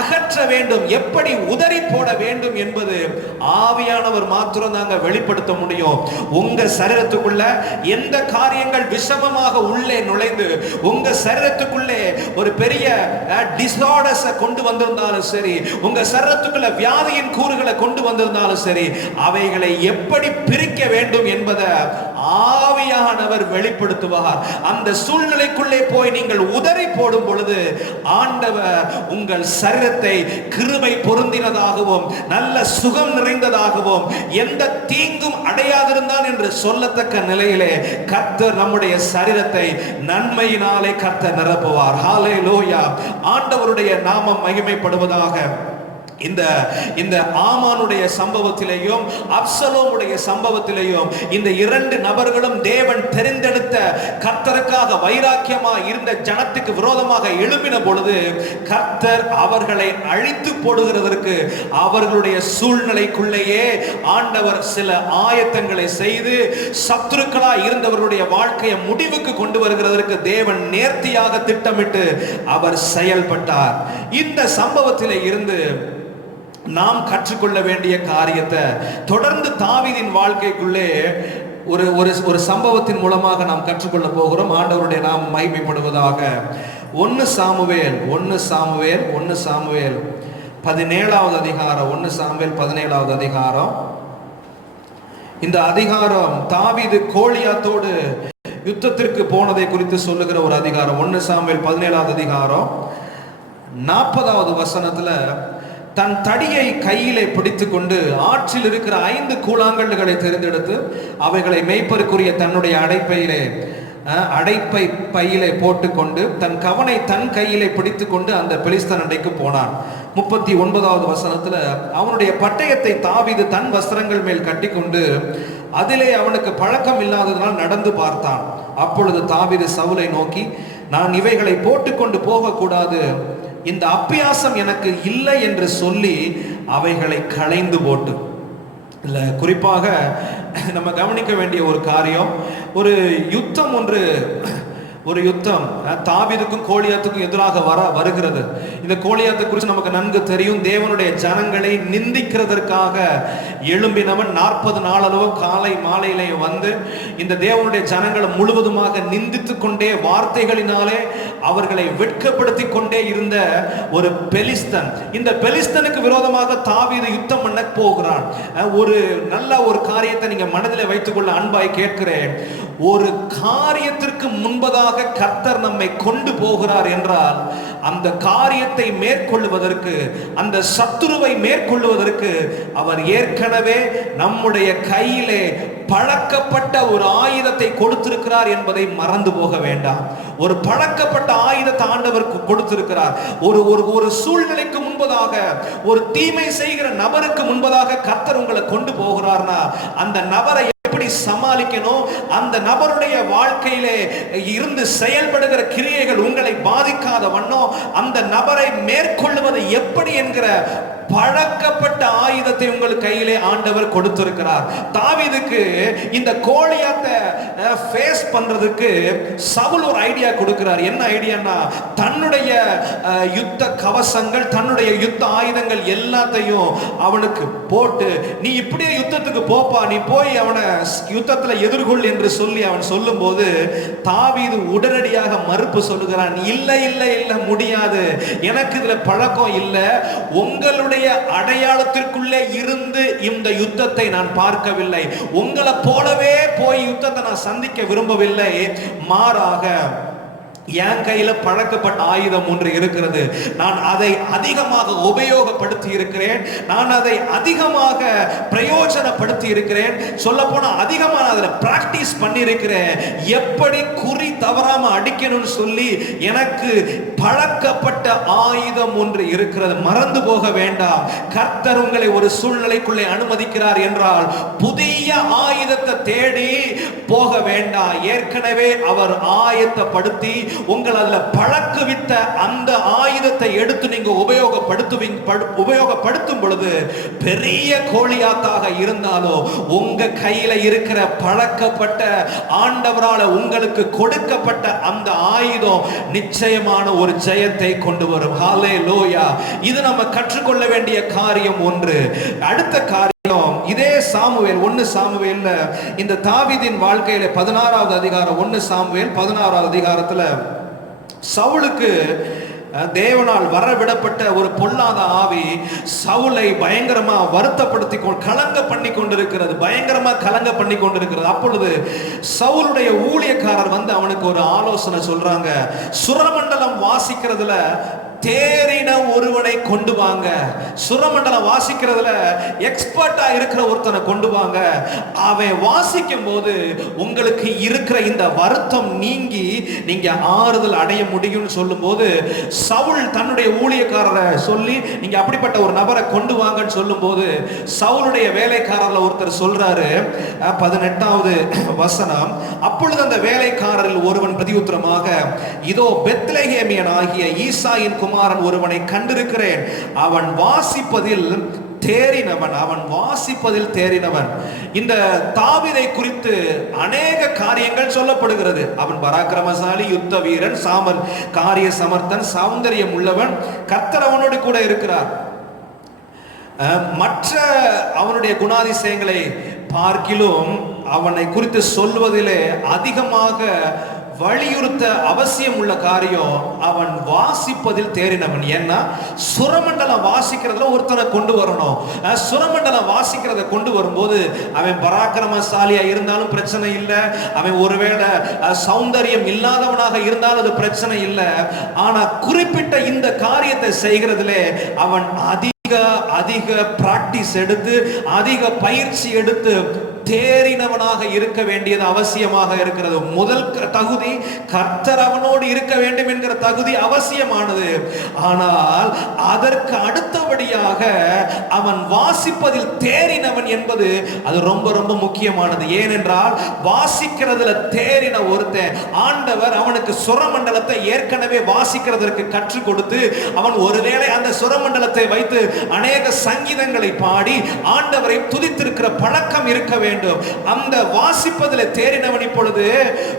அகற்ற வேண்டும், எப்படி உதறி போட வேண்டும் என்பது ஆவியானவர் மாத்திரம் தாங்க வெளிப்படுத்த முடியும். உங்க சரீரத்துக்குள்ள எந்த காரியங்கள் விஷமமாக உள்ளே நுழைந்து உங்க சரீரத்துக்குள்ளே ஒரு பெரிய டிசார்டர்ஸை கொண்டு வந்திருந்தாலும் சரி, உங்க சரீரத்துக்குள்ள வியாதியின் கூறுகளை கொண்டு வந்திருந்தாலும் சரி, அவைகளை எப்படி பிரிக்க வேண்டும் என்பதை ஆவியானவர் வெளிப்படுத்துவார். அந்த சூழ்நிலைக்குள்ளே போய் நீங்கள் உதறி போடும் பொழுது ஆண்டவர் உங்கள் சரீரத்தை கிருபை பொருந்தினதாகவும் நல்ல சுகம் நிறைந்ததாகவும் எந்த தீங்கும் அடையாதிருந்தான் என்று சொல்லத்தக்க நிலையிலே கர்த்தர் நம்முடைய சரீரத்தை நன்மையினாலே கர்த்தர் நிரப்புவார். ஹல்லேலூயா. ஆண்டவருடைய நாமம் மகிமைப்படுவதாக. இந்த ஆமானுடைய சம்பவத்திலேயும் அப்சலோமுடைய சம்பவத்திலேயும் இந்த இரண்டு நபர்களும் தேவன் தெரிந்தெடுத்த கர்த்தருக்காக வைராக்கியமா இருந்த ஜனத்துக்கு விரோதமாக எழும்பின பொழுது கர்த்தர் அவர்களை அழித்து போடுகிறதற்கு அவர்களுடைய சூழ்நிலைக்குள்ளேயே ஆண்டவர் சில ஆயத்தங்களை செய்து சத்துருக்களா இருந்தவர்களுடைய வாழ்க்கையை முடிவுக்கு கொண்டு வருகிறதற்கு தேவன் நேர்த்தியாக திட்டமிட்டு அவர் செயல்பட்டார். இந்த சம்பவத்திலே இருந்து நாம் கற்றுக்கொள்ள வேண்டிய காரியத்தை தொடர்ந்து தாவீதின் வாழ்க்கைக்குள்ளே ஒரு சம்பவத்தின் மூலமாக நாம் கற்றுக்கொள்ள போகிறோம். ஆண்டவருடைய நாம் மகிமைப்படுவதாக. 1 சாமுவேல் 17வது அதிகாரம். 1 சாமுவேல் 17வது அதிகாரம். இந்த அதிகாரம் தாவீது கோலியாத்தோடு யுத்தத்திற்கு போனதை குறித்து சொல்லுகிற ஒரு அதிகாரம். 1 சாமுவேல் 17வது அதிகாரம் 40வது வசனத்துல, தன் தடியை கையிலே பிடித்து கொண்டு ஆற்றில் இருக்கிற 5 கூழாங்கல்களை தெரிந்தெடுத்து அவைகளை மேய்ப்பருக்குரிய தன்னுடைய அடைப்பை பையிலே போட்டுக்கொண்டு தன் கவனை தன் கையிலே பிடித்து கொண்டு அந்த பெலிஸ்தன் அண்டைக்கு போனான். 39வது வசனத்துல, அவனுடைய பட்டயத்தை தாவீது தன் வஸ்திரங்கள் மேல் கட்டி கொண்டு அதிலே அவனுக்கு பழக்கம் இல்லாததனால் நடந்து பார்த்தான். அப்பொழுது தாவீது சவுலை நோக்கி, நான் இவைகளை போட்டுக்கொண்டு போகக்கூடாது, இந்த அப்பியாசம் எனக்கு இல்லை என்று சொல்லி அவைகளை களைந்து போட்டு. இல்ல, குறிப்பாக நம்ம கவனிக்க வேண்டிய ஒரு காரியம், ஒரு யுத்தம் தாவீதுக்கும் கோலியாத்துக்கும் எதிராக வருகிறது. இந்த கோலியாத்தை குறித்து நமக்கு நன்கு தெரியும். தேவனுடைய ஜனங்களை நிந்திக்கிறதற்காக எழும்பினவன் 40 நாளளவு காலை மாலையிலே வந்து இந்த தேவனுடைய ஜனங்களை முழுவதுமாக நிந்தித்து கொண்டே வார்த்தைகளினாலே அவர்களை வெட்கப்படுத்தி கொண்டே இருந்த ஒரு பெலிஸ்தன். இந்த பெலிஸ்தனுக்கு விரோதமாக தாவீது யுத்தம் பண்ண போகிறான். ஒரு காரியத்தை நீங்க மனதில் வைத்துக்கொள்ள அன்பாய் கேட்கிறேன். ஒரு காரியத்திற்கு முன்பதாக முன்பதாக கர்த்தர் நம்மை கொண்டு போகிறார் என்றால் அந்த காரியத்தை மேற்கொள்வதற்கு, அந்த சத்துருவை மேற்கொள்வதற்கு அவர் ஏற்கனவே நம்முடைய கையிலே பழக்கப்பட்ட ஒரு ஆயுதத்தை கொடுத்திருக்கிறார் என்பதை மறந்து போக வேண்டாம். ஒரு பழக்கப்பட்ட ஆயுதத்தை ஆண்டவர் கொடுத்திருக்கிறார். ஒரு சூழ்நிலைக்கு முன்பதாக, ஒரு தீமை செய்கிற நபருக்கு முன்பதாக கர்த்தர் உங்களை கொண்டு போகிறார்னா அந்த நபரை எப்படி சமாளிக்கணும், அந்த நபருடைய வாழ்க்கையிலே இருந்து செயல்படுகிற கிரியைகள் உங்களை பாதிக்காத வண்ணம் அந்த நபரை மேற்கொள்வது எப்படி என்கிற பழக்கப்பட்ட ஆயுதத்தை உங்கள் கையிலே ஆண்டவர் கொடுத்திருக்கிறார். தாவீதுக்கு இந்த கோலியாத்தை ஃபேஸ் பண்றதுக்கு சவுல் ஒரு ஐடியா கொடுக்கிறார். என்ன ஐடியானா, தன்னுடைய யுத்த கவசங்கள், தன்னுடைய யுத்த ஆயுதங்கள் எல்லாத்தையும் அவனுக்கு போட்டு, நீ இப்படியே யுத்தத்துக்கு போப்பா, நீ போய் அவனை யுத்தத்தில் எதிர்கொள் என்று சொல்லி அவன் சொல்லும் போது தாவீது உடனடியாக மறுப்பு சொல்லுகிறான். இல்லை இல்லை இல்லை, முடியாது, எனக்கு இதுல பழக்கம் இல்லை, உங்களுடைய அடையாளத்திற்குள்ளே இருந்து இந்த யுத்தத்தை நான் பார்க்கவில்லை, உங்களை போலவே போய் யுத்தத்தை நான் சந்திக்க விரும்பவில்லை, மாறாக என் கையில பழக்கப்பட்ட ஆயுதம் ஒன்று இருக்கிறது, நான் அதை அதிகமாக உபயோகப்படுத்தி இருக்கிறேன், நான் அதை அதிகமாக பிரயோஜனப்படுத்தி இருக்கிறேன், சொல்ல போனா அதிகமாக அதில் பிராக்டிஸ் பண்ணி இருக்கிறேன், எப்படி குறி தவறாம அடிக்கணும்னு சொல்லி எனக்கு பழக்கப்பட்ட ஆயுதம் ஒன்று இருக்கிறது. மறந்து போக வேண்டாம். கர்த்தர் உங்களை ஒரு சூழ்நிலைக்குள்ளே அனுமதிக்கிறார் என்றால் புதிய ஆயுதத்தை தேடி போக வேண்டாம். ஏற்கனவே அவர் ஆயத்தப்படுத்தி உங்கள் அதுல பழக்குவித்த அந்த ஆயுதத்தை எடுத்து நீங்க உபயோகப்படுத்தும் பொழுது பெரிய கோலியாத்தாக இருந்தாலும் உங்க கையில இருக்கிற பழக்கப்பட்ட ஆண்டவரால உங்களுக்கு கொடுக்கப்பட்ட அந்த ஆயுதம் நிச்சயமான ஒரு ஜெயத்தை கொண்டு வரும். ஹல்லேலூயா. இது நம்ம கற்றுக்கொள்ள வேண்டிய காரியம் ஒன்று. அடுத்த காரியம், இதே சாமுவேல் 1 சாமுவேல்ல இந்த தாவீதின் வாழ்க்கையில 16வது அதிகாரம் 1 சாமுவேல் 16வது அதிகாரத்துல சவுலுக்கு தேவனால் வரவிடப்பட்ட ஒரு பொல்லாத ஆவி சவுலை பயங்கரமா வருத்தப்படுத்தி கலங்க பண்ணி கொண்டிருக்கிறது, பயங்கரமா கலங்க பண்ணி கொண்டிருக்கிறது. அப்பொழுது சவுலுடைய ஊழியக்காரர் வந்து அவனுக்கு ஒரு ஆலோசனை சொல்றாங்க. சுரமண்டலம் வாசிக்கிறதுல தேறின ஒருவனை கொண்டு வாங்க, சுரமண்டலம் வாசிக்கிறதுல எக்ஸ்பர்ட்டா இருக்கிற ஒருத்தனை கொண்டு வாங்க, அவன் வாசிக்கும் போது உங்களுக்கு இருக்கிற இந்த வருத்தம் நீங்கி நீங்க ஆறுதல் அடைய முடியும்னு சொல்லும் போது சவுல் தன்னுடைய ஊழியக்காரரை சொல்லி நீங்க அப்படிப்பட்ட ஒரு நபரை கொண்டு வாங்கன்னு சொல்லும் போது சவுலுடைய வேலைக்காரர்ல ஒருத்தர் சொல்றாரு, 18வது வசனம், அப்பொழுது அந்த வேலைக்காரரில் ஒருவன் பிரதியுத்தரமாக, இதோ பெத்லெகேமியன் ஆகிய ஈசாயின் குமாரன் ஒருவனை கண்டிருக்கிறேன், அவன் வாசிப்பதில் தேறினவன், அவன் வாசிப்பதில் தேறினவன். இந்த தாவீதை குறித்து அநேக காரியங்கள் சொல்லப்படுகிறது. அவன் பராக்கிரமசாலி, யுத்த வீரன், காரிய சமர்த்தன், சௌந்தரியம் உள்ளவன், கர்த்தர் அவனோடு கூட இருக்கிறார். மற்ற அவனுடைய குணாதிசயங்களை பார்க்கிலும் அவனை குறித்து சொல்வதிலே அதிகமாக வலியுறுத்த அவசியம் உள்ள காரியம், அவன் வாசிப்பதில் தேறினவன். ஏன்னா சுரமண்டலம் வாசிக்கிறதுல ஒருத்தனை கொண்டு வரணும். சுரமண்டலம் வாசிக்கிறத கொண்டு வரும்போது அவன் பராக்கிரமசாலியா இருந்தாலும் பிரச்சனை இல்லை, அவன் ஒருவேளை சௌந்தரியம் இல்லாதவனாக இருந்தாலும் அது பிரச்சனை இல்லை. ஆனா குறிப்பிட்ட இந்த காரியத்தை செய்கிறதுல அவன் அதிக பிராக்டிஸ் எடுத்து, அதிக பயிற்சி எடுத்து தேறினவனாக இருக்க வேண்டியது அவசியமாக இருக்கிறது. முதல் தகுதி கர்த்தர் அவனோடு இருக்க வேண்டும் என்கிற தகுதி அவசியமானது. ஆனால் அதற்கு அடுத்தபடியாக அவன் வாசிப்பதில் தேறினவன் என்பது அது ரொம்ப ரொம்ப முக்கியமானது. ஏனென்றால் வாசிக்கிறதுல தேறின ஒருத்தன் ஆண்டவர் அவனுக்கு சுரமண்டலத்தை ஏற்கனவே வாசிக்கிறதற்கு கற்றுக் கொடுத்து, அவன் ஒருவேளை அந்த சுரமண்டலத்தை வைத்து அநேக சங்கீதங்களை பாடி ஆண்டவரை துதித்திருக்கிற பழக்கம் இருக்க வேண்டும். அந்த வாசிப்பதில் தேறினவன் இப்பொழுது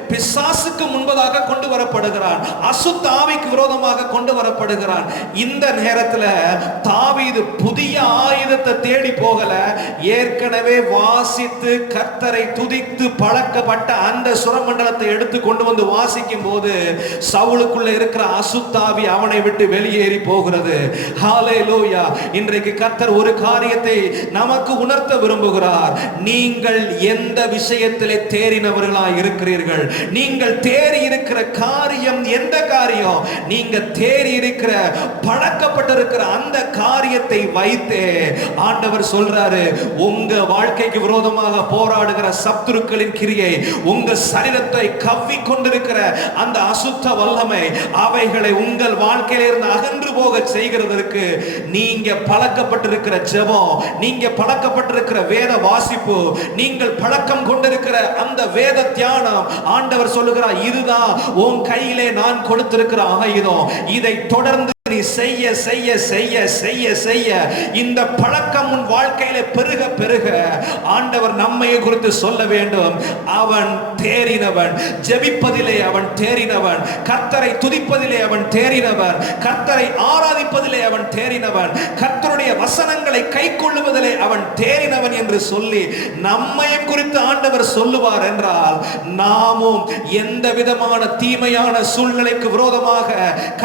பிசாசுக்கு முன்பதாக கொண்டு வரப்படுகிறான், அசுத்த ஆவிக்கு விரோதமாக கொண்டு வரப்படுகிறான். இந்த நேரத்தில் தாவீது புதிய ஆயுதத்தை தேடி போகல, ஏற்கனவே வாசித்து கர்த்தரை துதித்து பழக்கப்பட்ட அந்த சுரமண்டலத்தை எடுத்து கொண்டு வந்து வாசிக்கும் போது சவுலுக்குள்ள இருக்கிற அசுத்தாவி அவனை விட்டு வெளியேறி போகிறது. ஹல்லேலூயா. இன்றைக்கு கர்த்தர் ஒரு காரியத்தை நமக்கு உணர்த்த விரும்புகிறார். நீங்கள் நீங்கள் எந்த விஷயத்திலே தேறினவர்களாய் இருக்கிறீர்கள்? நீங்கள் தேறி இருக்கிற காரியம் எந்த காரியம்? நீங்க தேறி இருக்கிற பழக்கப்பட்டிருக்கிற அந்த காரியத்தை வைத்து ஆண்டவர் சொல்றாரு, உங்க வாழ்க்கைக்கு விரோதமாக போராடுகிற சத்துருக்களின் கிரியை, உங்க சரீரத்தை கவ்வி கொண்டிருக்கிற அந்த அசுத்த வல்லமை, அவைகளை உங்கள் வாழ்க்கையில இருந்து அகன்று போக செய்கிறதற்கு நீங்க பழக்கப்பட்டிருக்கிற ஜெபம், நீங்க பழக்கப்பட்டிருக்கிற வேத வாசிப்பு, நீங்கள் பழக்கம் கொண்டிருக்கிற அந்த வேத தியானம், ஆண்டவர் சொல்லுகிறார், இதுதான் உன் கையிலே நான் கொடுத்திருக்கிற ஆயுதம். இதை தொடர்ந்து நீ செய்ய செய்ய செய்ய செய்ய செய்ய இந்த பழக்கம் உன் வாழ்க்கையில பெருக பெருக ஆண்டவர் நம்மை குறித்து சொல்ல வேண்டும், அவன் தேறினவன், ஜெபிப்பதிலே அவன் தேறினவன், கர்த்தரை துதிப்பதிலே அவன் தேறினவன், கர்த்தரை ஆராதிப்பதிலே அவன் தேறினவன், கர்த்தருடைய வசனங்களை கைக்கொள்ளுவதிலே அவன் தேறினவன் என்று சொல்லி நம்மையும் குறித்து ஆண்டவர் சொல்லுவார் என்றால், நாமும் எந்த விதமான தீமையான சூழ்நிலைக்கு விரோதமாக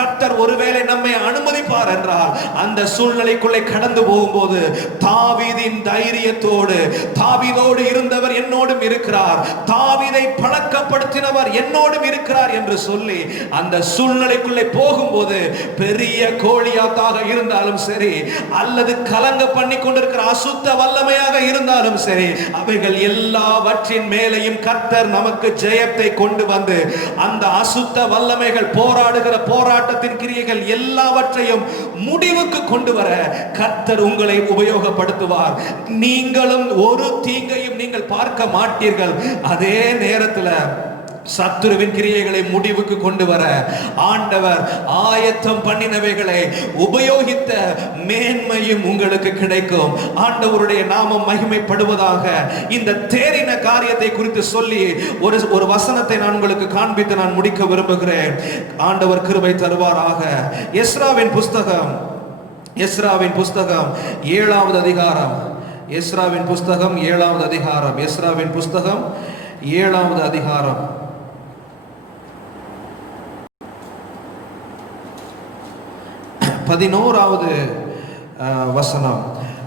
கர்த்தர் ஒருவேளை நம்மை அனுமதிப்பார் என்றால், அந்த சூழ்நிலைக்குள்ளே கடந்து போகும்போது தாவீதின் தைரியத்தோடு, தாவீதோடு இருந்தவர் என்னோடும் இருக்கிறார், தாவீதை பழக்கப்படுத்தினவர் என்னோடும் இருக்கிறார் என்று சொல்லி அந்த சூழ்நிலைக்குள்ளே போகும்போது, பெரிய கோலியாத்தாக இருந்தாலும் சரி, அல்லது கலங்க பண்ணி கொண்டிருக்கிற அசுத்த வல்லமையாக இருந்தாலும் சரி, அவைகள் எல்லாவற்றின் மேலையும் கர்த்தர் நமக்கு ஜெயத்தை கொண்டு வந்து அந்த அசுத்த வல்லமைகள் போராடுகிற போராட்டத்தின் கிரியைகள் எல்லாவற்றையும் முடிவுக்கு கொண்டு வர கர்த்தர் உங்களை உபயோகப்படுத்துவார். நீங்களும் ஒரு தீங்கையும் நீங்கள் பார்க்க மாட்டீர்கள். அதே நேரத்தில் சத்துருவின் கிரியைகளை முடிவுக்கு கொண்டு வர ஆண்டவர் ஆயத்தம் பண்ணினவைகளை உபயோகித்த மேன்மையும் உங்களுக்கு கிடைக்கும். ஆண்டவருடைய நாமம் மகிமைப்படுவதாக. இந்த தேறின காரியத்தை குறித்து சொல்லி ஒரு வசனத்தை நான் உங்களுக்கு காண்பித்து நான் முடிக்க விரும்புகிறேன். ஆண்டவர் கிருபை தருவாராக. எஸ்ராவின் புஸ்தகம் 7வது அதிகாரம், எஸ்ராவின் புஸ்தகம் 7வது அதிகாரம், எஸ்ராவின் புஸ்தகம் 7வது அதிகாரம் 11வது வசனம்.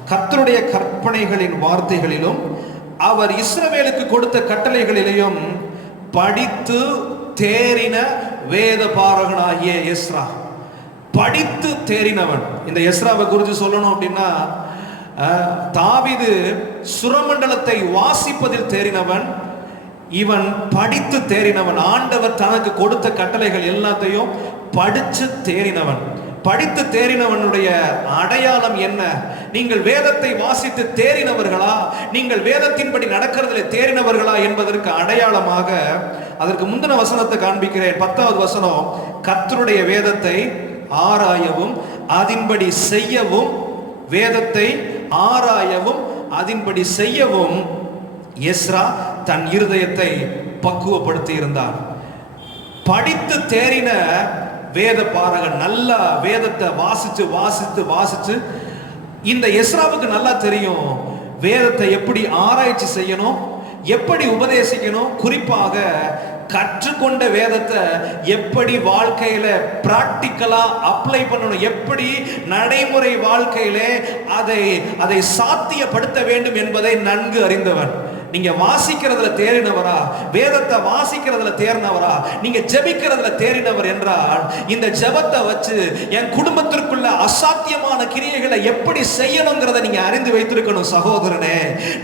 கர்த்தருடைய கற்பனைகளின் வார்த்தைகளிலும் அவர் இஸ்ரவேலுக்கு கொடுத்த கட்டளைகளிலேயும் படித்து தேறின வேத பாரகனாகிய எஸ்ரா. படித்து தேறினவன். இந்த எஸ்ராவை குறித்து சொல்லணும் அப்படின்னா, தாவீது சுரமண்டலத்தை வாசிப்பதில் தேறினவன், இவன் படித்து தேறினவன். ஆண்டவர் தனக்கு கொடுத்த கட்டளைகள் எல்லாத்தையும் படித்து தேறினவன். படித்து தேறினவனுடைய அடையாளம் என்ன? நீங்கள் வேதத்தை வாசித்து தேறினவர்களா, நீங்கள் வேதத்தின்படி நடக்கிறதுல தேறினவர்களா என்பதற்கு அடையாளமாக அதற்கு முந்தின வசனத்தை காண்பிக்கிறேன். 10வது வசனம். கர்த்தருடைய வேதத்தை ஆராயவும் அதின்படி செய்யவும், வேதத்தை ஆராயவும் அதின்படி செய்யவும் எஸ்ரா தன் இருதயத்தை பக்குவப்படுத்தி இருந்தார். படித்து தேறின வேத பாரகன், நல்லா வேதத்தை வாசிச்சு வாசித்து வாசிச்சு, இந்த எஸ்ராவுக்கு நல்லா தெரியும் வேதத்தை எப்படி ஆராய்ச்சி செய்யணும், எப்படி உபதேசிக்கணும், குறிப்பாக கற்றுக்கொண்ட வேதத்தை எப்படி வாழ்க்கையில பிராக்டிக்கலா அப்ளை பண்ணணும், எப்படி நடைமுறை வாழ்க்கையில அதை சாத்தியப்படுத்த வேண்டும் என்பதை நன்கு அறிந்தவன். நீங்க வாசிக்கிறதுல தேறினவரா, வேதத்தை வாசிக்கிறதுல தேறினவரா, நீங்க ஜெபிக்கிறதுல தேறினவர் என்றால், இந்த ஜெபத்தை வச்சு என் குடும்பத்திற்குள்ள அசாத்தியமான கிரியைகளை எப்படி செய்யணுங்கிறத நீங்க அறிந்து வைத்திருக்கணும் சகோதரனே.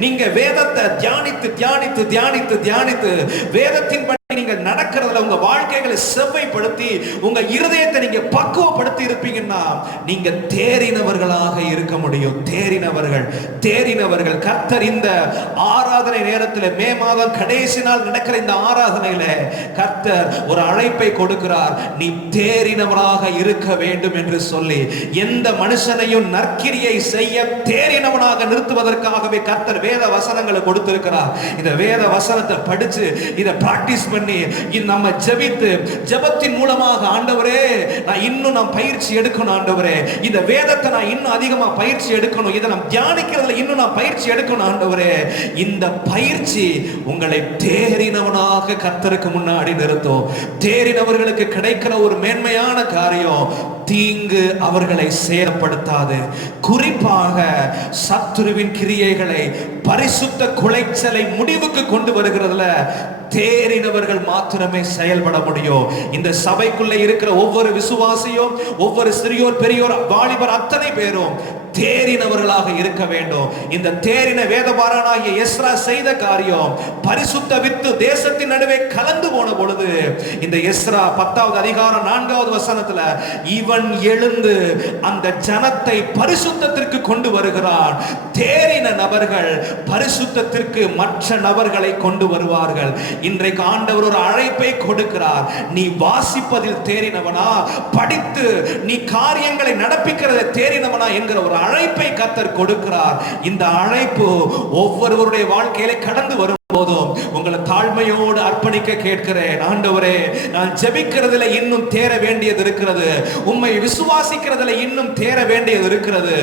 நீங்க வேதத்தை தியானித்து தியானித்து தியானித்து தியானித்து வேதத்தின் நீங்கள் நடக்கிறதுல உங்க வாழ்க்கைகளை செவ்வைப்படுத்தி உங்க இருதயத்தை நீங்க பக்குவப்படுத்தி இருப்பீங்கன்னா நீங்க தேறினவர்களாக இருக்க முடியும். தேறினவர்கள் கர்த்தர் இந்த ஆராதனை நேரத்தில், மே மாதம் கடைசி நாள் நடக்கிற இந்த ஆராதனையில கர்த்தர் ஒரு அழைப்பை கொடுக்கிறார். நீ தேறினவனாக இருக்க வேண்டும் என்று சொல்லி, எந்த மனுஷனையும் நற்கிரியை செய்ய தேறினவனாக நிறுத்துவதற்காகவே கர்த்தர் வேத வசனங்களை கொடுத்திருக்கிறார். இந்த வேத வசனத்தை படிச்சு இதை பிராக்டிஸ் பண்ணி நம்ம ஜெபித்து, ஜெபத்தின் மூலமாக ஆண்டவரே நான் இன்னும் பயிற்சி எடுக்கணும், ஆண்டவரே இந்த வேதத்தை நான் இன்னும் அதிகமா பயிற்சி எடுக்கணும், இதை நான் தியானிக்கிறதுல இன்னும் நான் பயிற்சி எடுக்கணும் ஆண்டவரே. இந்த பயிற்சி உங்களை தேறினவனாக கர்த்தருக்கு முன்னாடி நிறுத்தும். தேறினவர்களுக்கு கிடைக்கிற ஒரு மேன்மையான காரியம், தீங்கு அவர்களை சேதப்படுத்தாது. குறிப்பாக சத்துருவின் கிரியைகளை, பரிசுத்த குலைச்சலை முடிவுக்கு கொண்டு வருகிறதுல தேறினவர்கள் மாத்திரமே செயல்பட முடியும். இந்த சபைக்குள்ள இருக்கிற ஒவ்வொரு விசுவாசியும், ஒவ்வொரு சிறியோர் பெரியோர் வாலிபர் அத்தனை பேரும் தேறினவர்களாக இருக்க வேண்டும். இந்த தேறின வேதபாரனாகிய எஸ்ரா செய்த காரியம், பரிசுத்த வித்து தேசத்தின் நடுவே கலந்து போன பொழுது இந்த எஸ்ரா 10வது அதிகாரம் 4வது வசனத்துல இவன் எழுந்து அந்த ஜனத்தை பரிசுத்தத்திற்கு கொண்டு வருகிறான். தேறின நபர்கள் பரிசுத்தத்திற்கு மற்ற நபர்களை கொண்டு வருவார்கள். இன்றைக்கு ஆண்டவர் ஒரு அழைப்பை கொடுக்கிறார். நீ வாசிப்பதில் தேறினவனா, படித்து நீ காரியங்களை நடப்பிக்கிறத தேறினவனா என்கிற ஒரு அழைப்பை கர்த்தர் கொடுக்கிறார். இந்த அழைப்பு ஒவ்வொருவருடைய வாழ்க்கையில கடந்து வரும் போதும் உங்களை தாழ்மையோடு அர்ப்பணிக்க கேட்கிறேன். ஆண்டவரே, நான் ஜெபிக்கிறதுல இன்னும் தேர வேண்டியது இருக்கிறது. உம்மை விசுவாசிக்கிறதுல இன்னும் தேர வேண்டியது இருக்கிறது.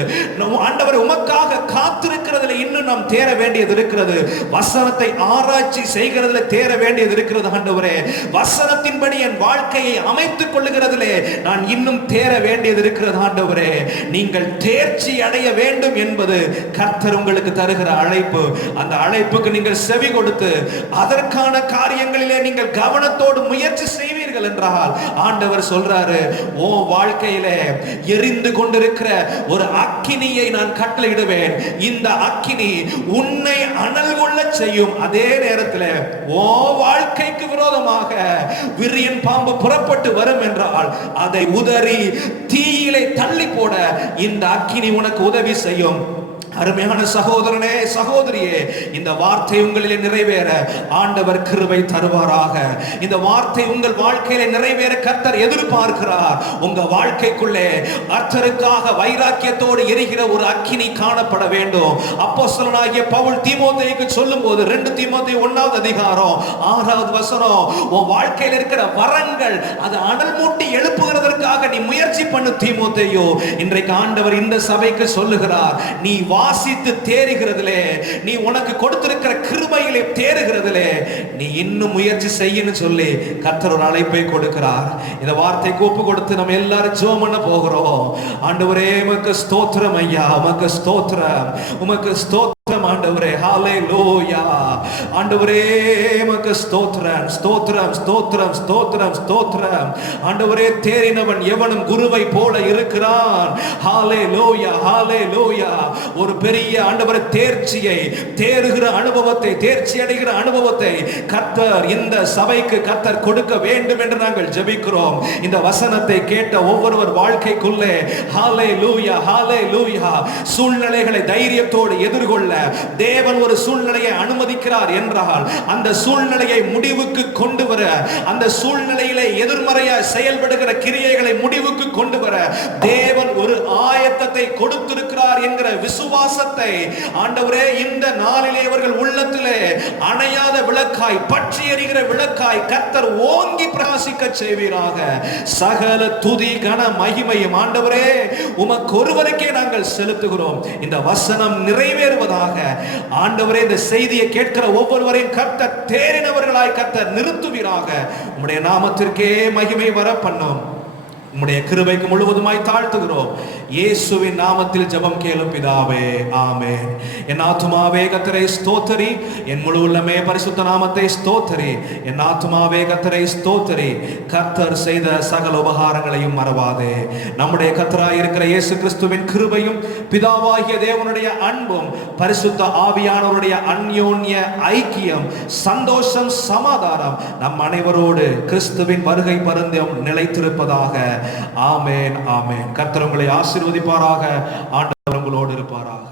ஆண்டவரே, உமக்காக காத்திருக்கிறதுல இன்னும் நாம் தேர வேண்டியது இருக்கிறது. வசனத்தை ஆராய்ச்சி செய்கிறதுல தேர வேண்டியது இருக்கிறது. ஆண்டவரே, வசனத்தின்படி என் வாழ்க்கையை அமைத்துக் கொள்ளுகிறதிலே நான் இன்னும் தேர வேண்டியது இருக்கிறது. ஆண்டவரே, நீங்கள் தேர்ச்சி அடைய வேண்டும் என்பது கர்த்தர் உங்களுக்கு தருகிற அழைப்பு. அந்த அழைப்புக்கு நீங்கள் செவி கொடுத்து அதற்கான காரியங்களிலே நீங்கள் கவனத்தோடு முயற்சி செய்வீர்கள் என்றால் ஆண்டவர் சொல்றாரு, ஓ வாழ்க்கையிலே எரிந்து கொண்டிருக்கிற ஒரு அக்கினியை நான் கட்டளையிடுவேன். இந்த அக்கினி உன்னை அனல் கொள்ள செய்யும். அதே நேரத்தில் ஓ வாழ்க்கைக்கு விரோதமாக விரியன் பாம்பு புறப்பட்டு வரும் என்றால் அதை உதறி தீயிலே தள்ளி போட இந்த அக்கினி உனக்கு உதவி செய்யும். அருமையான சகோதரனே, சகோதரியே, இந்த வார்த்தை உங்களிலே நிறைவேற ஆண்டவர் கிருபை தருவாராக. இந்த வார்த்தை உங்கள் வாழ்க்கையிலே நிறைவேற கர்த்தர் எதிர்பார்க்கிறார். உங்க வாழ்க்கைக்குள்ளே கர்த்தருக்காக வைராக்கியத்தோடு எரிகிற ஒரு அக்கினி காணப்பட வேண்டும். அப்போஸ்தலனாகிய பவுல் தீமோத்தேயுக்கு சொல்லும்போது 2 தீமோத்தேயு 1வது அதிகாரம் 6வது வசனம், உன் வாழ்க்கையில் இருக்கிற வரங்கள் அது அனல் மூட்டி எழுப்புகிறதற்காக நீ முயற்சி பண்ணு தீமோத்தேயு. இன்றைக்கு ஆண்டவர் இந்த சபைக்கு சொல்லுகிறார், நீ வாசித்து தேறுகிறதிலே, நீ உனக்கு கொடுத்திருக்கிற கிருபையிலே தேறுகிறதிலே நீ இன்னும் முயற்சி செய்யன்னு சொல்லி கர்த்தர் ஒரு அழைப்பை கொடுக்கிறார். இந்த வார்த்தை கூப்பு கொடுத்து நம்ம எல்லாரும் ஜெபம் பண்ண போகிறோம். ஆண்டவரே, உமக்கு ஸ்தோத்திரம் ஐயா, உமக்கு ஸ்தோத்திரம், உமக்கு ஸ்தோத்திரம் ஆண்டவரே. ஹல்லேலூயா. ஆண்டவரே, உமக்கு ஸ்தோத்திரம், ஸ்தோத்திரம், ஸ்தோத்திரம், ஸ்தோத்திரம், ஸ்தோத்திரம். ஆண்டவரே, தேறினவன் எவனும் குருவை போல இருக்கிறான். ஹல்லேலூயா, ஹல்லேலூயா. ஒரு பெரிய ஆண்டவரே தேர்ச்சியை, தேறுகிற அனுபவத்தை, தேர்ச்சி அடைகிற அனுபவத்தை கர்த்தர் இந்த சபைக்கு கர்த்தர் கொடுக்க வேண்டும் என்று நாங்கள் ஜெபிக்கிறோம். இந்த வசனத்தை கேட்ட ஒவ்வொருவர் வாழ்க்கைக்குள்ளே ஹல்லேலூயா, ஹல்லேலூயா, சூழ்நிலைகளை தைரியத்தோடு எதிர்கொள்ள தேவன் ஒரு சூழ்நிலையை அனுமதிக்கிறார் என்றால் அந்த சூழ்நிலையை முடிவுக்கு கொண்டு வர, அந்த சூழ்நிலையிலே எதிர்மறையாய் செயல்படுகிற கிரியைகளை முடிவுக்கு கொண்டு வர தேவன் ஒரு ஆயத்தத்தை கொடுத்திருக்கிறார் என்கிற விசுவாசத்தை ஆண்டவரே இந்த நாளிலே அவர்கள் உள்ளத்திலே அணையாத விளக்காய், பற்றி எரிகிற விளக்காய் கர்த்தர் ஓங்கி பிரகாசிக்க செய்வீராக. சகல துதி கன மகிமையும் ஆண்டவரே உமக்கு ஒருவருக்கே நாங்கள் செலுத்துகிறோம். இந்த வசனம் நிறைவேறுவதாக ஆண்டவரே இந்த செய்தியை கேட்கிற ஒவ்வொருவரையும் கர்த்தர் தேறினவர்களாய் கர்த்தர் நிறுத்துவீராக. உம்முடைய நாமத்திற்கே மகிமை வர பண்ணும். உம்முடைய கிருபைக்கு முழுவதுமாய் தாழ்த்துகிறோம். இயேசுவின் நாமத்தில் ஜெபம் கேளும் பிதாவே, ஆமென். என் ஆத்துமாவே கர்த்தரை ஸ்தோத்திரி, என் முழு உள்ளமே பரிசுத்த நாமத்தை ஸ்தோத்திரி. என் ஆத்துமாவே கர்த்தரை ஸ்தோத்திரி, கர்த்தர் செய்த சகல உபகாரங்களையும் மறவாதே. நம்முடைய கர்த்தராய் இருக்கிற இயேசு கிறிஸ்துவின் கிருபையும் பிதாவாகிய தேவனுடைய அன்பும் பரிசுத்த ஆவியானவருடைய அன்யோன்ய ஐக்கியம், சந்தோஷம், சமாதானம் நம் அனைவரோடு கிறிஸ்துவின் வருகை பரிந்தும் நிலைத்திருப்பதாக. ஆமென், ஆமென். கர்த்தர் உங்களை ஆசீர்வதிப்பாராக. ஆண்டவர் உங்களோடு இருப்பாராக.